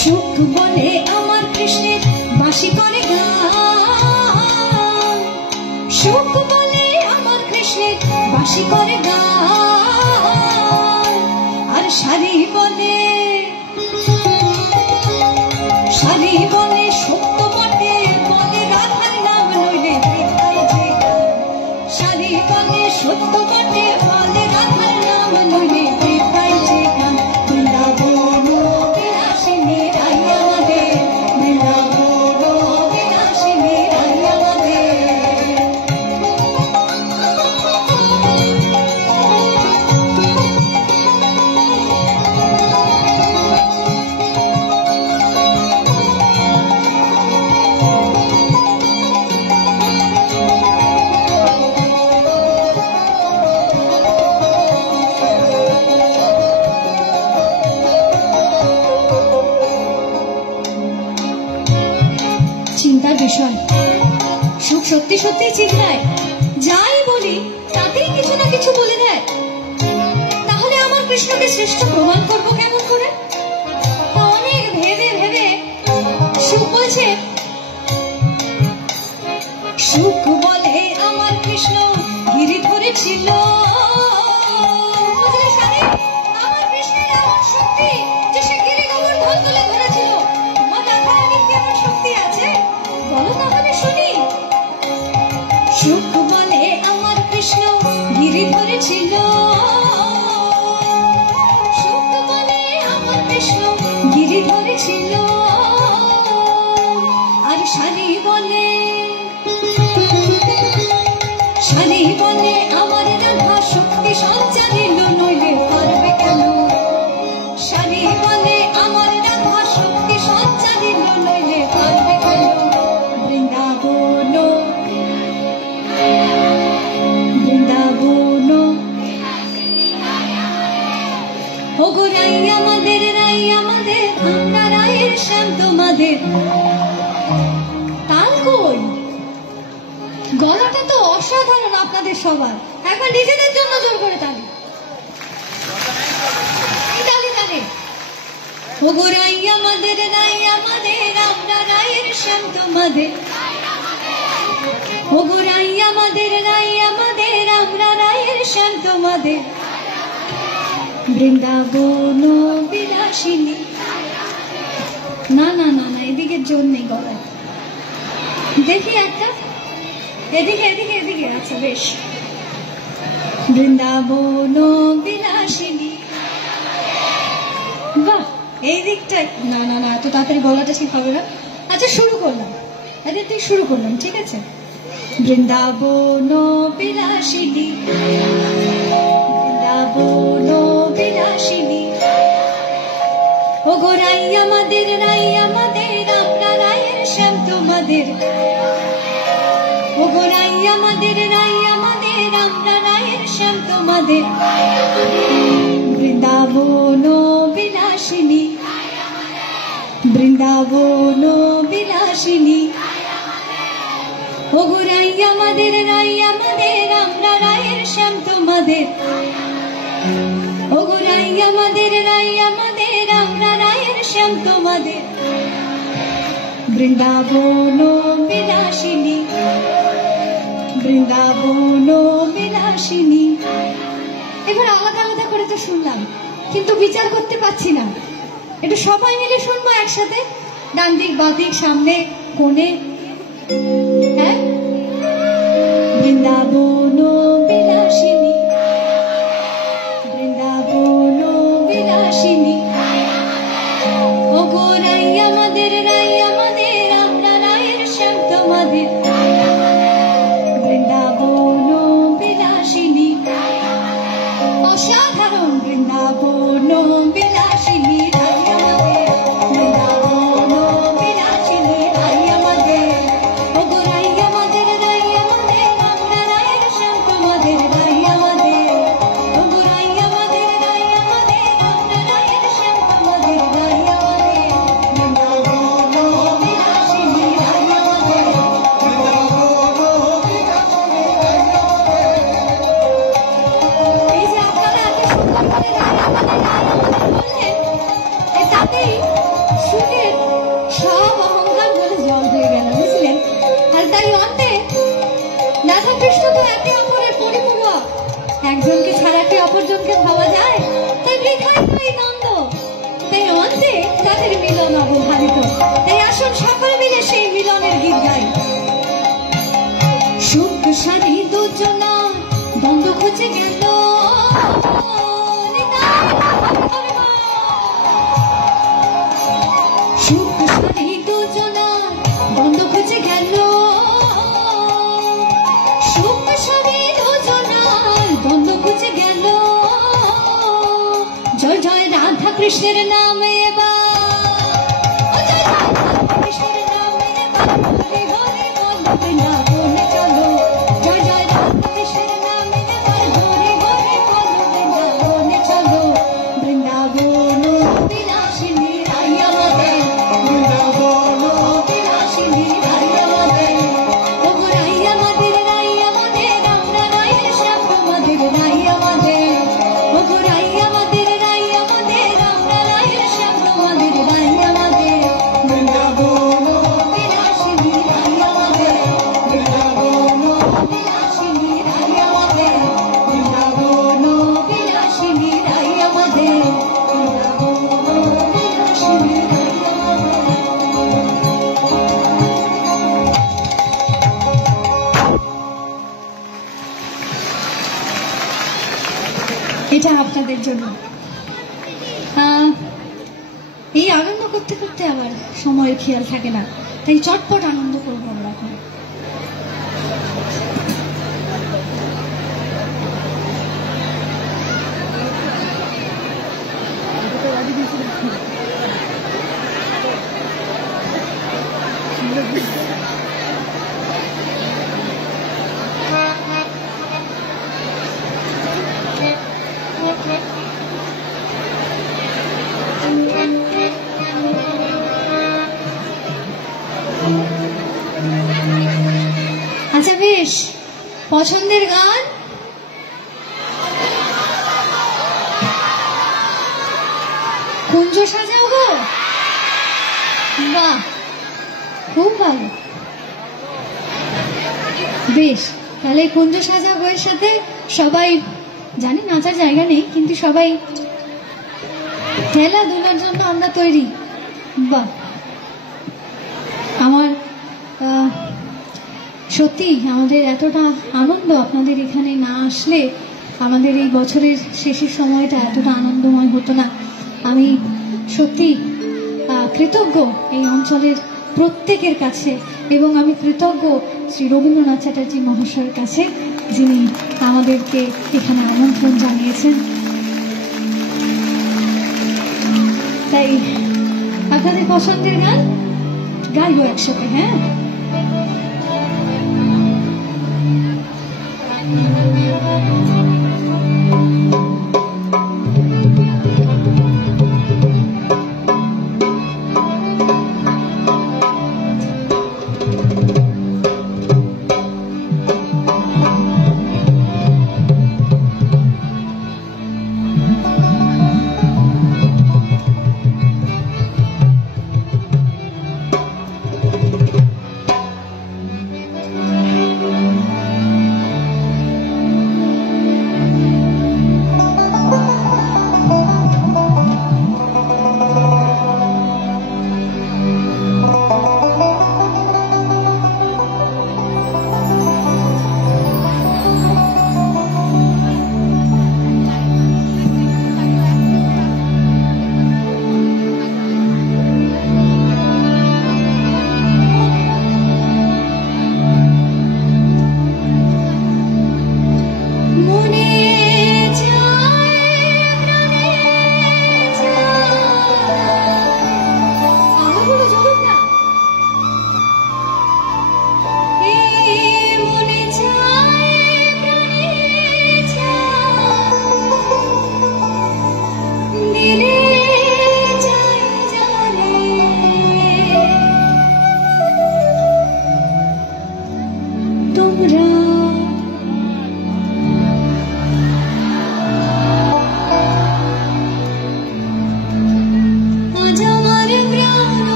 সুখ বলে আমার কৃষ্ণের বাঁশি করে গান, সুখ বলে আমার কৃষ্ণের বাঁশি করে গান। আর শাড়ি বলে, শাড়ি বলে সত্য বটে, বলে রাধার নাম নইলে বৃথাই যে গান। শাড়ি বলে সত্য বটে, বলে রাধার নাম নইলে বৃথাই যে গান। বৃন্দাবন বিলাসিনী রাই আমাদের, বৃন্দাবন বিলাসিনী রাই আমাদের। চিন্তার বিষয়, সুখ সত্যি সত্যি চিন্তায়, যাই বলি তাতেই কিছু না কিছু বলে দেয়। তাহলে আমার কৃষ্ণকে শ্রেষ্ঠ প্রমাণ করবো কেমন করে? অনেক ভেবে ভেবে সুখ বলছে, সুখ বলে আমার কৃষ্ণ গিরি ধরেছিল। বুঝলে শাড়ি, আমার কৃষ্ণের এমন শক্তি যে সে গিরি গোবর্ধন তুলে ধরেছিল। আমার রাধারানীর কি এমন শক্তি আছে? বলো তাহলে শুনি। সুখ বলে আমার কৃষ্ণ গিরি ধরেছিল, সুখ বলে আমার কৃষ্ণ গিরি ধরেছিল। আর শাড়ি বলে, শাড়ি বলে আমার রাধা শক্তি সঞ্চারিল নইলে পারবে কেন। শাড়ি বলে আমার রাধা শক্তি সঞ্চারিল নইলে পারবে কেন। বৃন্দাবন বৃন্দাবন, ওগো রাই আমাদের, রাই আমাদের, আমরা রায়ের শ্যাম তোমাদের। তাল কই? গলাটা তো অসাধারণ আপনাদের সবার, একবার নিজেদের জন্য জোর করে তালি। তালি তালি। ওগো রাই আমাদের, রাই আমাদের, আমরা রায়ের শ্যাম তোমাদের। ওগো রাই আমাদের, রাই আমাদের, আমরা রায়ের শ্যাম তোমাদের। বৃন্দাবন বিলাসিনী। না না না না, এদিকে জোর নেই গলায়। দেখি একটা, এদিকে এদিকে এদিকে, আচ্ছা বেশ। বৃন্দাবন বিলাসিনী, বাহ, এই দিকটাই। না না না, এত তাড়াতাড়ি গলাটা ঠিক হবে না। আচ্ছা শুরু করলাম, এদের থেকে শুরু করলাম, ঠিক আছে। বৃন্দাবন বিলাসিনী, বৃন্দাবন বিলাসিনী, ওগো রাই আমাদের, রাই আমাদের, আমরা তোমাদের, ও গো রাই আমাদের, আমরা রায়ের শ্যাম তোমাদের। বৃন্দাবন বিলাসিনী, বৃন্দাবন বিলাসিনী, ও গো রাই আমাদের, আমরা রায়ের শ্যাম তোমাদের। ও গো রাই আমাদের, আমরা রায়ের শ্যাম তোমাদের। বৃন্দাবন বিলাসিনী, বৃন্দাবন বিলাসিনী। এবার আলাদা আলাদা করে তো শুনলাম, কিন্তু বিচার করতে পারছি না। একটু সবাই মিলে শুনবো একসাথে, ডান দিক বাঁ দিক সামনে কোণে। হ্যাঁ, বৃন্দাবন বিলাসিনী, বৃন্দাবন বিলাসিনী, ও গো রাই আমাদের, আমরা রায়ের শ্যাম তোমাদের। বৃন্দাবন বিলাসিনী, অসাধারণ বৃন্দাবন বিলাসিনী, রাই আমাদের। বৃন্দাবন বিলাসিনী, রাই আমাদের, ও গো রাই আমাদের, আমরা রায়ের শ্যাম তোমাদের। রাই আমাদের, ও গো রাই আমাদের, আমরা রায়ের শ্যাম তোমাদের। রাই আমাদের, বৃন্দাবন বিলাসিনী, রাই আমাদের। এই যে আপনারা এত সুন্দর করে রাই আমাদের বললেন, তাতেই সুরের সব অহংকার বলে জল হয়ে গেল, বুঝলেন? আর তাই অন্তে রাধা কৃষ্ণ তো একে অপরের পরিপূরক, একজনকে ছাড়া কি অপরজনকে ভাবা যায়? তাই বৃথাই তো এই দ্বন্দ্ব, তাই অন্তে তাদের মিলন অবধারিত। তাই আসুন সকলে মিলে সেই মিলনের গীত গাই। সুখ সারি দুজনা দ্বন্দ্ব খুঁজে গেল, সুখ সারি দুজনা দ্বন্দ্ব খুঁজে গেল, সুখ সারি দুজনা দ্বন্দ্ব খুঁজে গেল। জয় জয় রাধা কৃষ্ণের নামে এবার, জয় জয় রাধা কৃষ্ণের নামে এবার, হরি হরি বল বৃন্দাবনে চলো। জয় জয় রাধা কৃষ্ণের নামে এবার, হরি হরি বল বৃন্দাবনে চলো। বৃন্দাবন বিলাসিনী, রাই আমাদের। বৃন্দাবন বিলাসিনী, রাই আমাদের, ও গো রাই আমাদের, আমরা রায়ের শ্যাম তোমাদের। রাই আমাদের, ও গো রাই আমাদের, আমরা রায়ের শ্যাম তোমাদের। রাই আমাদের, বৃন্দাবন বিলাসিনী, রাই আমাদের। বৃন্দাবন বিলাসিনী, রাই আমাদের। বৃন্দাবন বিলাসিনী, রাই আমাদের। বৃন্দাবন বিলাসিনী, রাই আমাদের। এটা আপনাদের জন্য। এই আনন্দ করতে করতে আবার সময়ের খেয়াল থাকে না, তাই চটপট আনন্দ করবো আমরা এখন। আচ্ছা বেশ, পছন্দের গান কুঞ্জ সাজাও গো, বাহ খুব ভালো। বেশ, তাহলে কুঞ্জ সাজাও গোয়ের সাথে সবাই, জানি নাচার জায়গা নেই কিন্তু সবাই খেলাধুলার জন্য আমরা তৈরি। বাহ, আমার সত্যি আমাদের এতটা আনন্দ, আপনাদের এখানে না আসলে আমাদের এই বছরের শেষের সময়টা এতটা আনন্দময় হতো না। আমি সত্যি কৃতজ্ঞ এই অঞ্চলের প্রত্যেকের কাছে, এবং আমি কৃতজ্ঞ শ্রী রবীন্দ্রনাথ চ্যাটার্জি মহাশয়ের কাছে, যিনি আমাদেরকে এখানে আমন্ত্রণ জানিয়েছেন। তাই আপনাদের পছন্দের গান গাইব একসাথে। হ্যাঁ,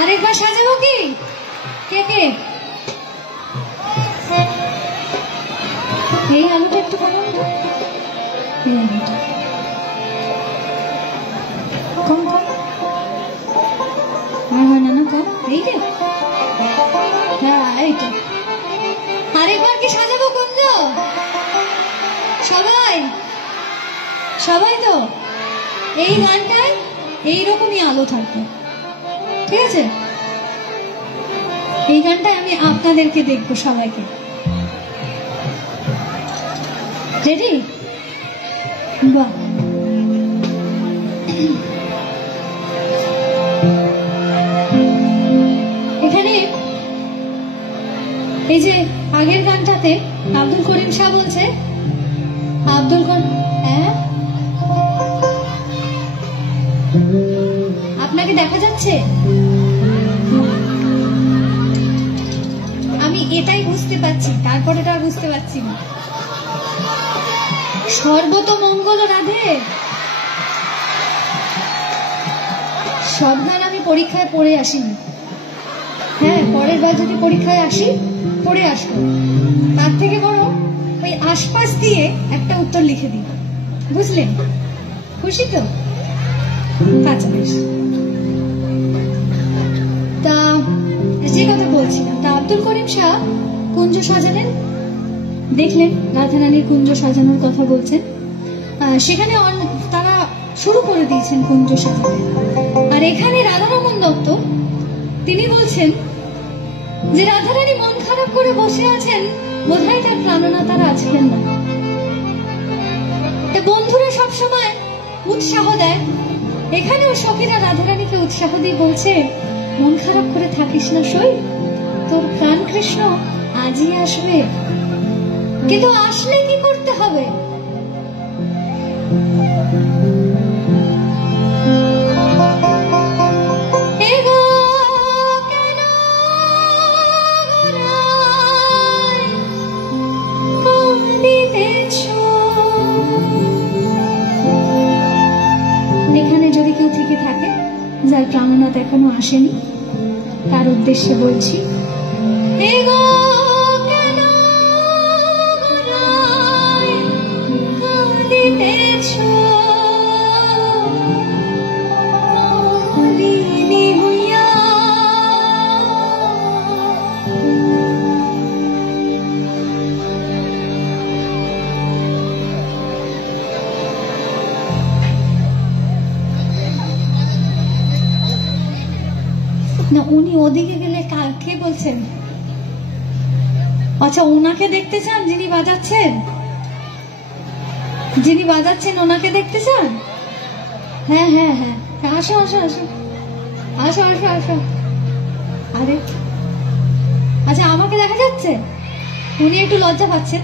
আরেকবার সাজাবো কি? কে কে? এই আলুটা একটু কমাও না, এই আলুটা কম কম, আর হয় না না কম, এই রে, হ্যাঁ এইটা। আরেকবার কি সাজাবো কুঞ্জ? সবাই সবাই তো এই গানটায় এইরকমই আলো থাকবে, ঠিক আছে? এই গানটায় আমি আপনাদেরকে দেখবো সবাইকে। রেডি? বাহ, এখানে এই যে আগের গানটাতে আব্দুল করিম শাহ বলছে, আব্দুল করিম, হ্যাঁ আপনাকে দেখা যাচ্ছে? আমি এটাই বুঝতে পারছি, তারপরে এটা বুঝতে পারছি না। সর্বত মঙ্গল রাধে, সব গান আমি পরীক্ষায় পড়ে আসিনি। হ্যাঁ, পরের বার যদি পরীক্ষায় আসি পড়ে আসবো, তার থেকে বড় ওই আশপাশ দিয়ে একটা উত্তর লিখে দিই, বুঝলেন? খুশি তো? আচ্ছা বেশ। তা যে কথা বলছিলাম, তা আব্দুল করিম শাহ কুঞ্জ সাজালেন, দেখলেন রাধারানীর কুঞ্জ সাজানোর কথা বলছেন, সেখানে তারা শুরু করে দিয়েছেন কুঞ্জ সাজাতে। আর এখানে রাধারমন দত্ত তিনি বলছেন যে রাধারানী মন খারাপ করে বসে আছেন, বোধহয় তার প্রাণনাতারা আছেন না। বন্ধুরা সবসময় উৎসাহ দেয়, এখানেও সখীরা রাধারানীকে উৎসাহ দিয়ে বলছে, মন খারাপ করে থাকিস না সই, তোর প্রাণ কৃষ্ণ আজই আসবে। কিন্তু আসলে কি করতে হবে? এখানে যদি কেউ থেকে থাকে যার প্রাণনাথ এখনো আসেনি, তার উদ্দেশ্যে বলছি, না উনি ওদিকে গেলে কে বলছেন? আচ্ছা, ওনাকে দেখতে চান? যিনি বাজাচ্ছেন, যিনি বাজাচ্ছেন ওনাকে দেখতে চান? হ্যাঁ হ্যাঁ হ্যাঁ, আসো আসো আসো আসো আসো আসো। আরে আচ্ছা, আমাকে দেখা যাচ্ছে? উনি একটু লজ্জা পাচ্ছেন।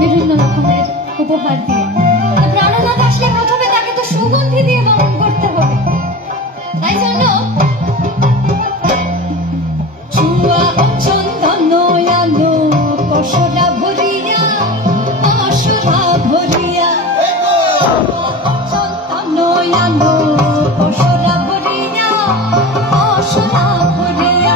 বিভিন্ন রকমের উপহার দিয়ে। প্রাণনাথ আসলে প্রথমে তাকে তো সুগন্ধি দিয়ে বরণ করতে হবে, তাই জন্য চুয়া চন্দন আলো কসরা ভরিয়া কসরা ভরিয়া চন্দন আলো কসরা ভরিয়া কসরা ভরিয়া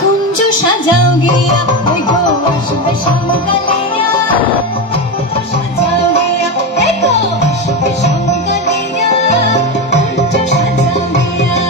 কুঞ্জ সাজাও গিয়া ওই গো আসবে শ্যামকালিয়া, সাজাও গিয়া এই গো আসবে শ্যামকালিয়া, কুঞ্জ সাজাও গিয়া।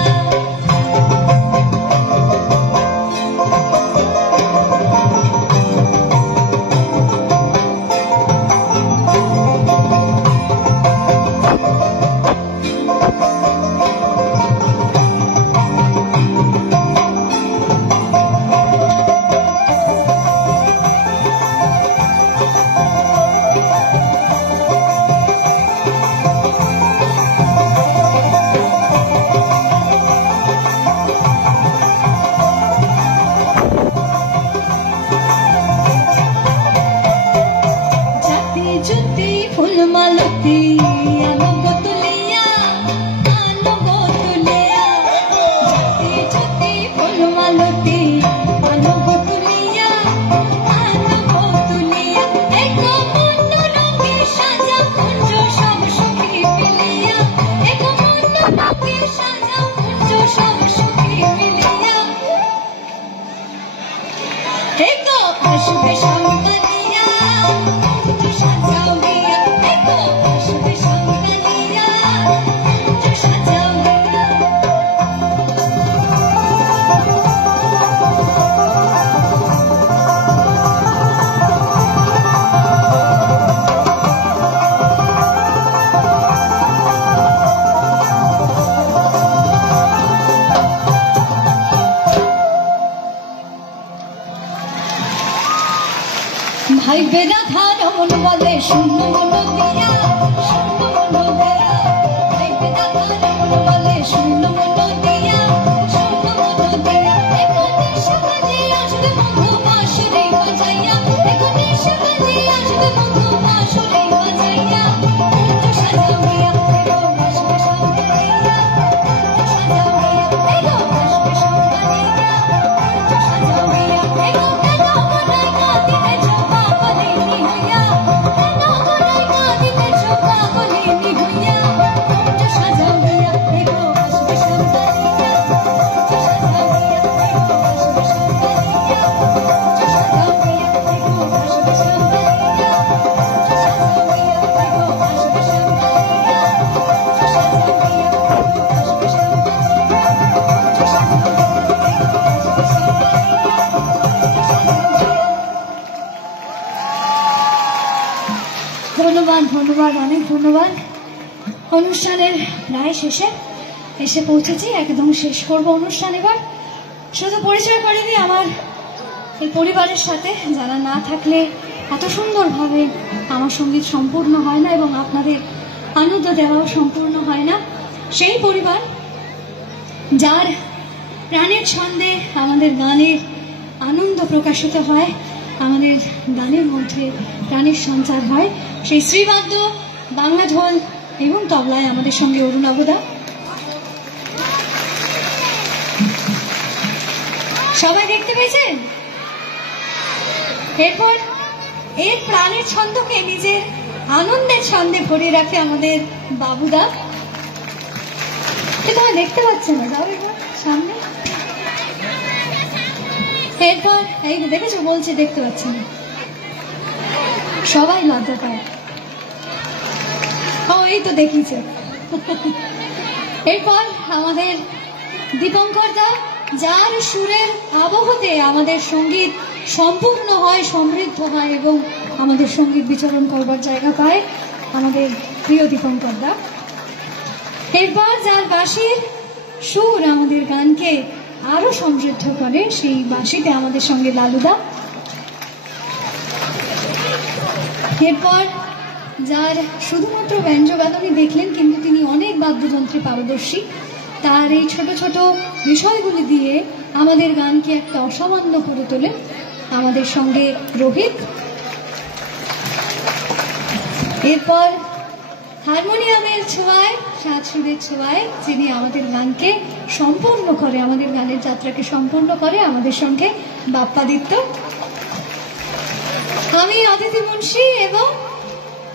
ভাই বেরাধা রমন বলে শূন্য মন দিয়া, শূন্য মন দিয়া, ভাই বেরাধা রমন বলে শূন্য মন দিয়া, শূন্য মন দিয়া। এখানে সকালে আসবে বন্ধু বাঁশরি বাজাইয়া, এখানে সকালে আসবে বন্ধু বাঁশরি বাজাইয়া, কুঞ্জ সাজাও গিয়া এগো আসবে শ্যামকালিয়া, কুঞ্জ সাজাও গিয়া এগো আসবে শ্যামকালিয়া, কুঞ্জ সাজাও গিয়া এগো এগো বনাই কাঁদিতে চোখা বলিনি হইয়া, এগো বনাই কাঁদিতে চোখা বলিনি হইয়া, কুঞ্জ সাজাও গিয়া এগো আসবে শ্যামকালিয়া, কুঞ্জ সাজাও গিয়া এগো আসবে শ্যামকালিয়া, কুঞ্জ সাজাও গিয়া এগো আসবে শ্যামকালিয়া, কুঞ্জ সাজাও গিয়া এগো আসবে শ্যামকালিয়া, কুঞ্জ সাজাও গিয়া এগো আসবে শ্যামকালিয়া, কুঞ্জ সাজাও গিয়া এগো আসবে শ্যামকালিয়া। ধন্যবাদ, ধন্যবাদ, অনেক ধন্যবাদ। অনুষ্ঠানের প্রায় শেষে এসে পৌঁছেছি, একদম শেষ করব অনুষ্ঠান। এবার শুধু পরিচয় করে দিই আমার এই পরিবারের সাথে, যারা না থাকলে এত সুন্দরভাবে আমার সঙ্গীত সম্পূর্ণ হয় না এবং আপনাদের আনন্দ দেওয়াও সম্পূর্ণ হয় না। সেই পরিবার যার প্রাণের ছন্দে আমাদের গানের আনন্দ প্রকাশিত হয়, আমাদের গানের মধ্যে প্রাণের সঞ্চার হয়, সেই শ্রীবাদ্য, বাংলা ঢোল এবং তবলায় আমাদের সঙ্গে অরুণাবদা। সবাই দেখতে পেয়েছেন? এরপর এর প্রাণের ছন্দকে নিজের আনন্দের ছন্দে ভরে রাখে আমাদের বাবুদা। তোমার দেখতে পাচ্ছে না, যাও এবার সামনে। এরপর এই দেখেছো, বলছে দেখতে পাচ্ছে না, সবাই লজ্জা পায়। ও এই তো দেখিছে। এরপর আমাদের দীপঙ্কর দা, যার সুরের আবহতে আমাদের সঙ্গীত সম্পূর্ণ হয়, সমৃদ্ধ হয় এবং আমাদের সঙ্গীত বিচরণ করবার জায়গা পায়, আমাদের প্রিয় দীপঙ্কর দা। এরপর যার বাঁশির সুর আমাদের গানকে আরো সমৃদ্ধ করে, সেই বাঁশিতে আমাদের সঙ্গে লালুদা। এরপর যার শুধুমাত্র ব্যঞ্জবাদনই দেখলেন, কিন্তু তিনি অনেক বাদ্যযন্ত্রে পারদর্শী, তার এই ছোট ছোট বিষয়গুলি দিয়ে আমাদের গানকে একটা অসামান্য করে তোলেন আমাদের সঙ্গে রোহিত। এরপর হারমোনিয়ামের ছোঁয়ায়, সাত সুরের ছোঁয়ায় যিনি আমাদের গানকে সম্পূর্ণ করে, আমাদের গানের যাত্রাকে সম্পূর্ণ করে, আমাদের সঙ্গে বাপ্পাদিত্য। আমি অদিতি মুন্সি, এবং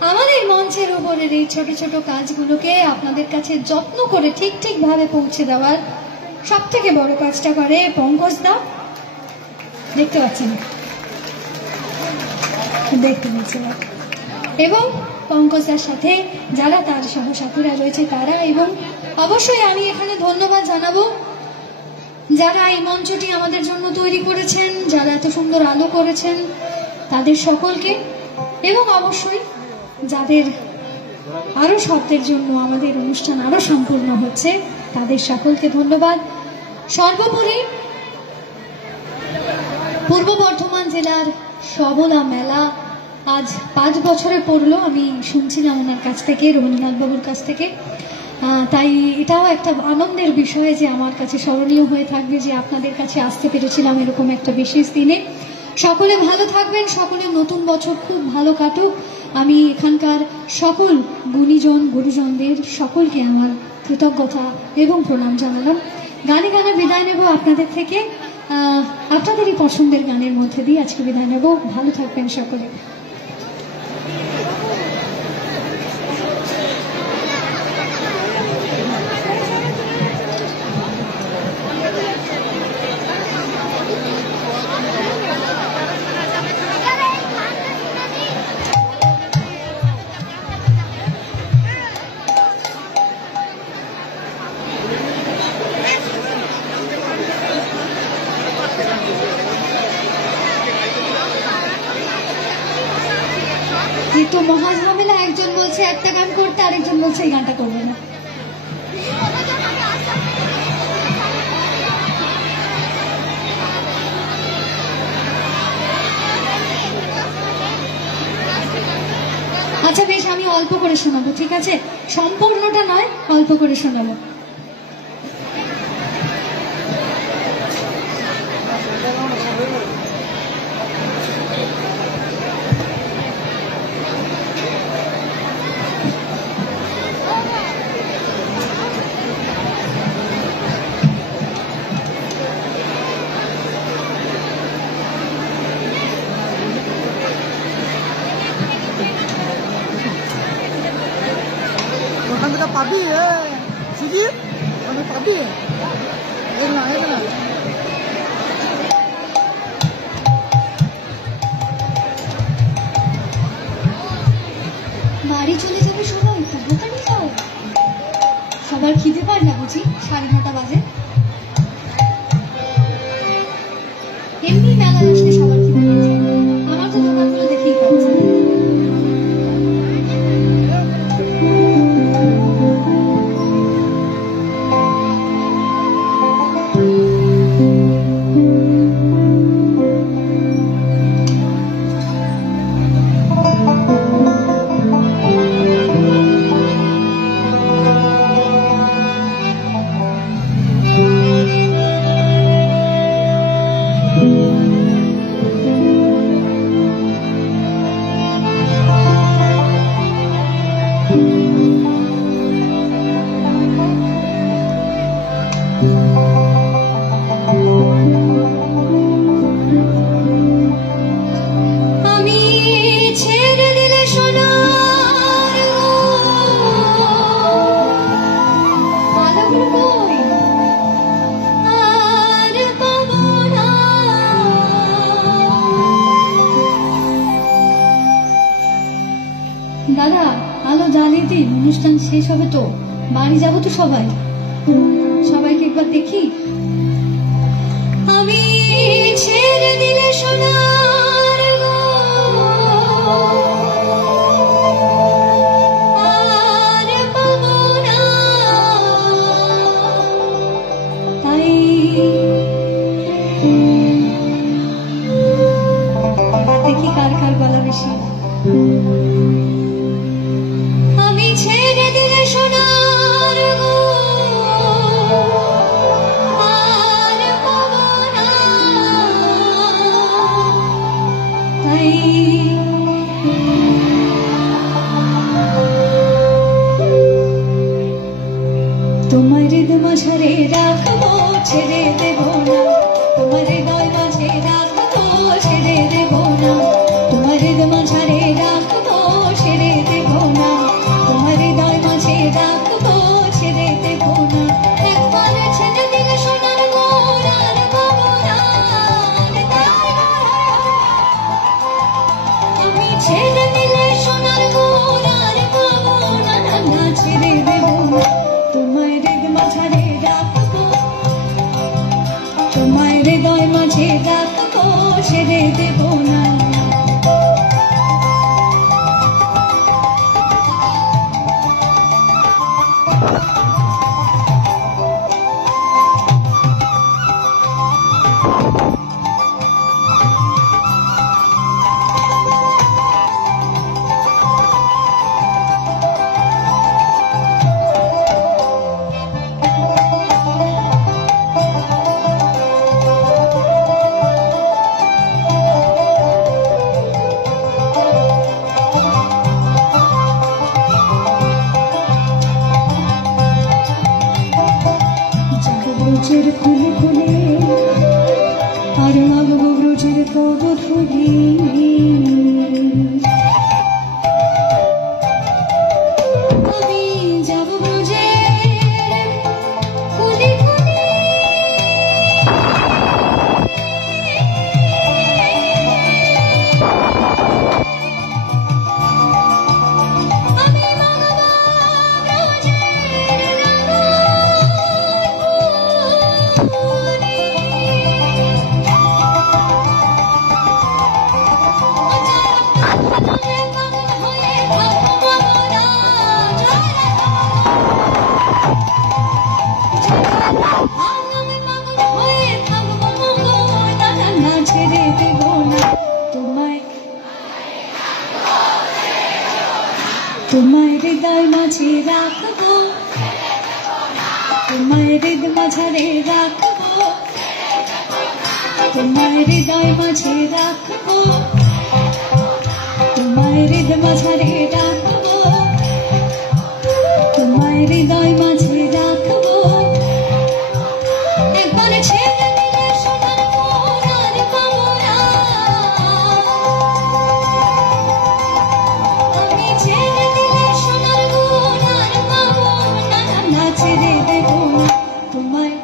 আমাদের মঞ্চের উপরের এই ছোট ছোট কাজগুলোকে আপনাদের কাছে যত্ন করে ঠিক ঠিকভাবে পৌঁছে দেওয়ার সব থেকে বড় কাজটা করে পঙ্কজ দা। দেখতে পাচ্ছেন, দেখতে পাচ্ছেন। এবং পঙ্কজদার সাথে যারা তার সহসাথীরা রয়েছে তারা, এবং অবশ্যই আমি এখানে ধন্যবাদ জানাবো যারা এই মঞ্চটি আমাদের জন্য তৈরি করেছেন, যারা এত সুন্দর আলো করেছেন তাদের সকলকে, এবং অবশ্যই যাদের আরো শব্দের জন্য আমাদের অনুষ্ঠান আরো সম্পূর্ণ হচ্ছে তাদের সকলকে ধন্যবাদ। সর্বোপরি পূর্ব বর্ধমান জেলার সবলা মেলা আজ 5 বছরে পড়লো, আমি শুনছিলাম ওনার কাছ থেকে, রবীন্দ্রনাথ বাবুর কাছ থেকে। তাই এটাও একটা আনন্দের বিষয় যে আমার কাছে স্মরণীয় হয়ে থাকবে যে আপনাদের কাছে আসতে পেরেছিলাম এরকম একটা বিশেষ দিনে। সকলে ভালো থাকবেন, সকলের নতুন বছর খুব ভালো কাটুক। আমি এখানকার সকল গুণীজন গুরুজনদের সকলকে আমার কৃতজ্ঞতা এবং প্রণাম জানালাম। গানে গানে বিদায় নেব আপনাদের থেকে, আপনাদেরই পছন্দের গানের মধ্যে দিয়ে আজকে বিদায় নেব। ভালো থাকবেন সকলে। তো মহা ঝামেলা, একজন বলছে একটা গান করতে, আরেকজন বলছে এই গানটা করবে না। আচ্ছা বেশ, আমি অল্প করে শোনাবো, ঠিক আছে? সম্পূর্ণটা নয়, অল্প করে শোনাবো। পাবি সুজি, আমি পাবি না না। বাড়ি চলে যাবে সবাই, তাড়াতাড়ি যাও। সবার খিদে পায় না বুঝি? 9:30 বাজে। এমনি মেলায় আসলে সবার খিদে পেয়ে যায়, আমার তো দোকানগুলো দেখেই পাচ্ছে। দাদা আলো জ্বালিয়ে দিন, অনুষ্ঠান শেষ হবে তো, বাড়ি যাবো তো সবাই, সবাইকে একবার দেখি। আমি ছেড়ে দিলে সোনার আর পাবো না, তাই দেখি কার কার গলা বেশি। তোমার মাঝারে রাখবো ছেড়ে দেব না, তোমার হৃদয় মাঝে রাখবো ছেড়ে দেব না, তোমার মাঝারে রাখবো ছেড়ে দেব না, তোমার হৃদয় মাঝে রাখবো ছেড়ে দেব না। একবার ছেড়ে দিলে সোনার মোর আর পাবো না, আমি ছেড়ে দিলে সোনার মোর আর পাবো না, না ছেড়ে দেব না। তোমার মাঝারে রাখবো, তোমার হৃদয় মাঝে রাখবো ছেড়ে দেব না। ব্রজের ফুলে ফুলে আর মাগবো ব্রজের পদধূলি, আমি যাব ব্রজের ফুলে ফুলে, আমি মাগবো ব্রজের ছেড়ে দেব না। তোমায় তোমার হৃদয় মাঝে রাখবো, তোমার হৃদয় মাঝারে রাখবো, তোমার হৃদয় মাঝে রাখবো, তোমার হৃদয় মাঝারে রাখবো, তোমার হৃদয় মাঝে রাখবো। একবার ছেড়ে দিলে সোনার মোর আর পাবো না, আমি ছেড়ে দিলে সোনার মোর আর পাবো না, না ছেড়ে দেব না। তোমায়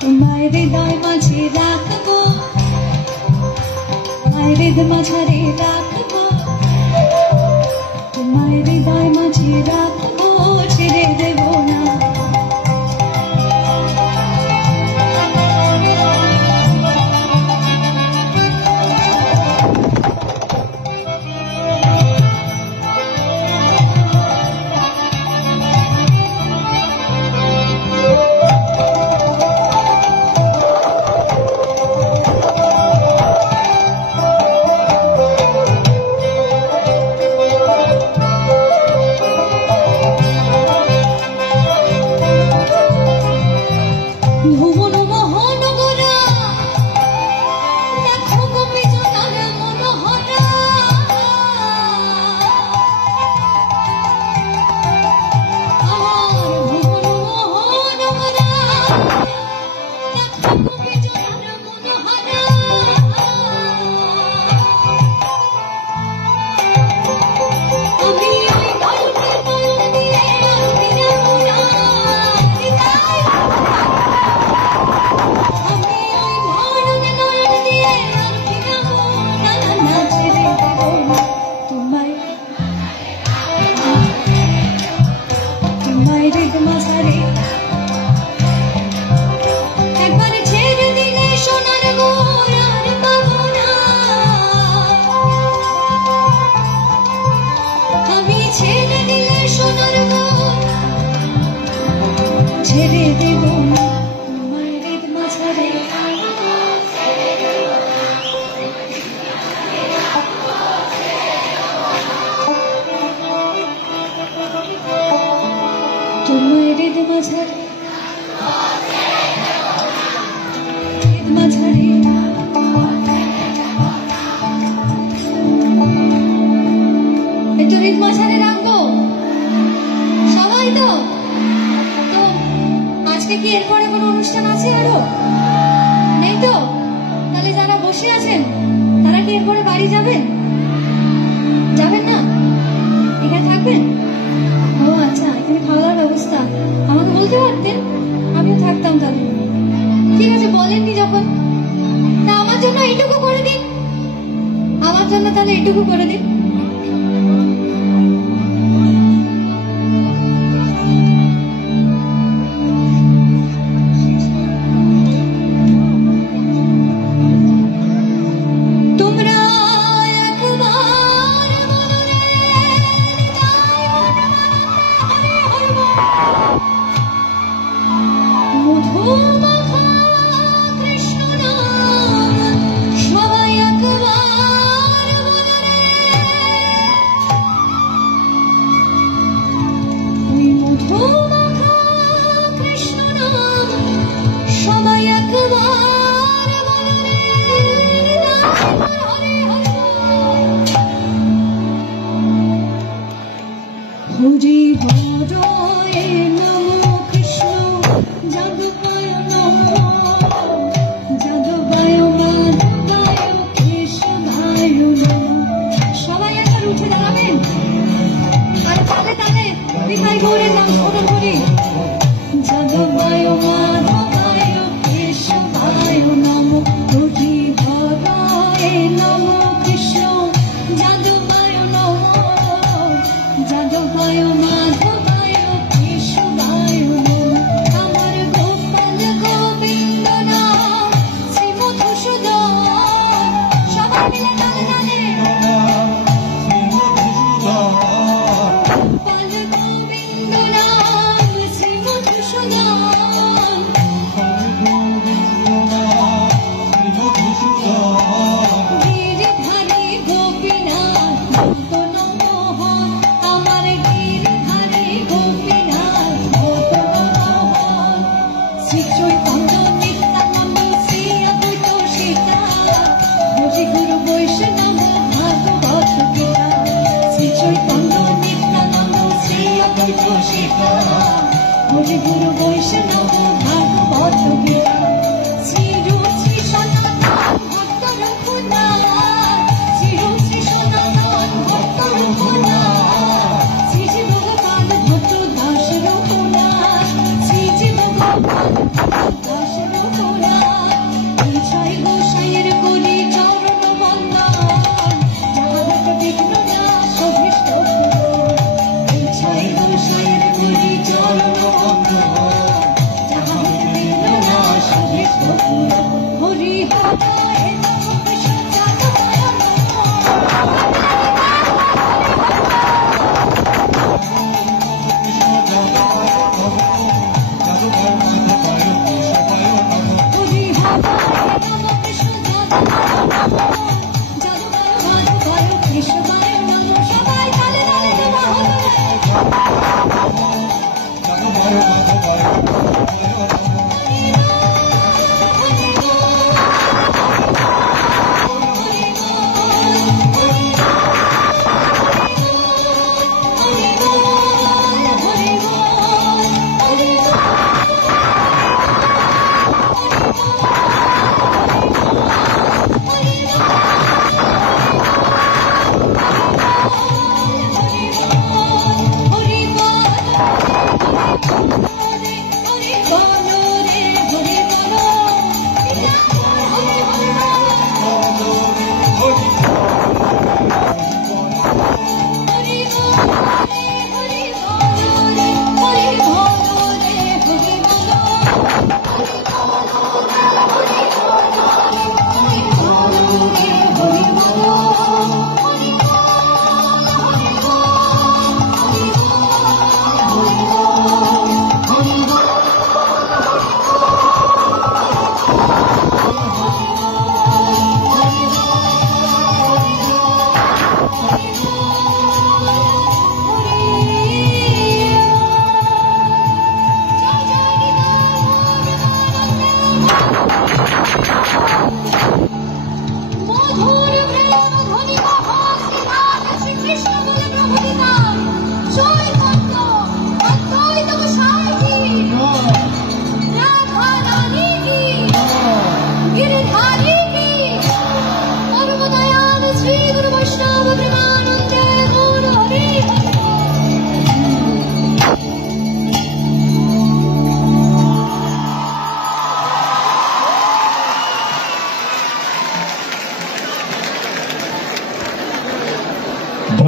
তোমার হৃদয় মাঝে রাখবো, তোমার হৃদয় মাঝারে রাখবো, তোমার হৃদয় মাঝে রাখবো ছেড়ে দেব না। বসে আছেন তারা কি এরপরে বাড়ি যাবেন? যাবেন না? এখানে থাকবেন? ও আচ্ছা, এখানে খাওয়া দাওয়ার ব্যবস্থা আমাকে বলতে পারতেন, আমিও থাকতাম তাহলে। ঠিক আছে, বলেননি যখন, তা আমার জন্য এইটুকু করে দিন, আমার জন্য তাহলে এইটুকু করে দিন। Hare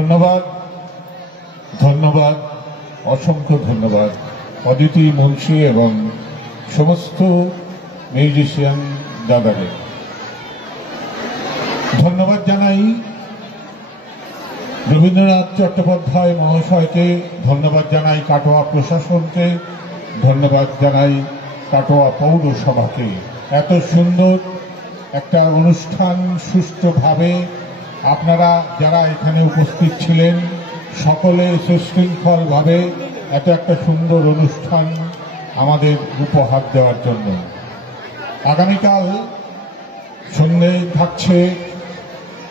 ধন্যবাদ, ধন্যবাদ, অসংখ্য ধন্যবাদ অদিতি, মুন্সি এবং সমস্ত মিউজিশিয়ান দাদাদের। ধন্যবাদ জানাই রবীন্দ্রনাথ চট্টোপাধ্যায় মহাশয়কে, ধন্যবাদ জানাই কাটোয়া প্রশাসনকে, ধন্যবাদ জানাই কাটোয়া পৌরসভাকে। এত সুন্দর একটা অনুষ্ঠান সুষ্ঠুভাবে আপনারা যারা এখানে উপস্থিত ছিলেন সকলে সুশৃঙ্খলভাবে এত একটা সুন্দর অনুষ্ঠান আমাদের উপহার দেওয়ার জন্য। আগামীকাল সন্ধ্যে থাকছে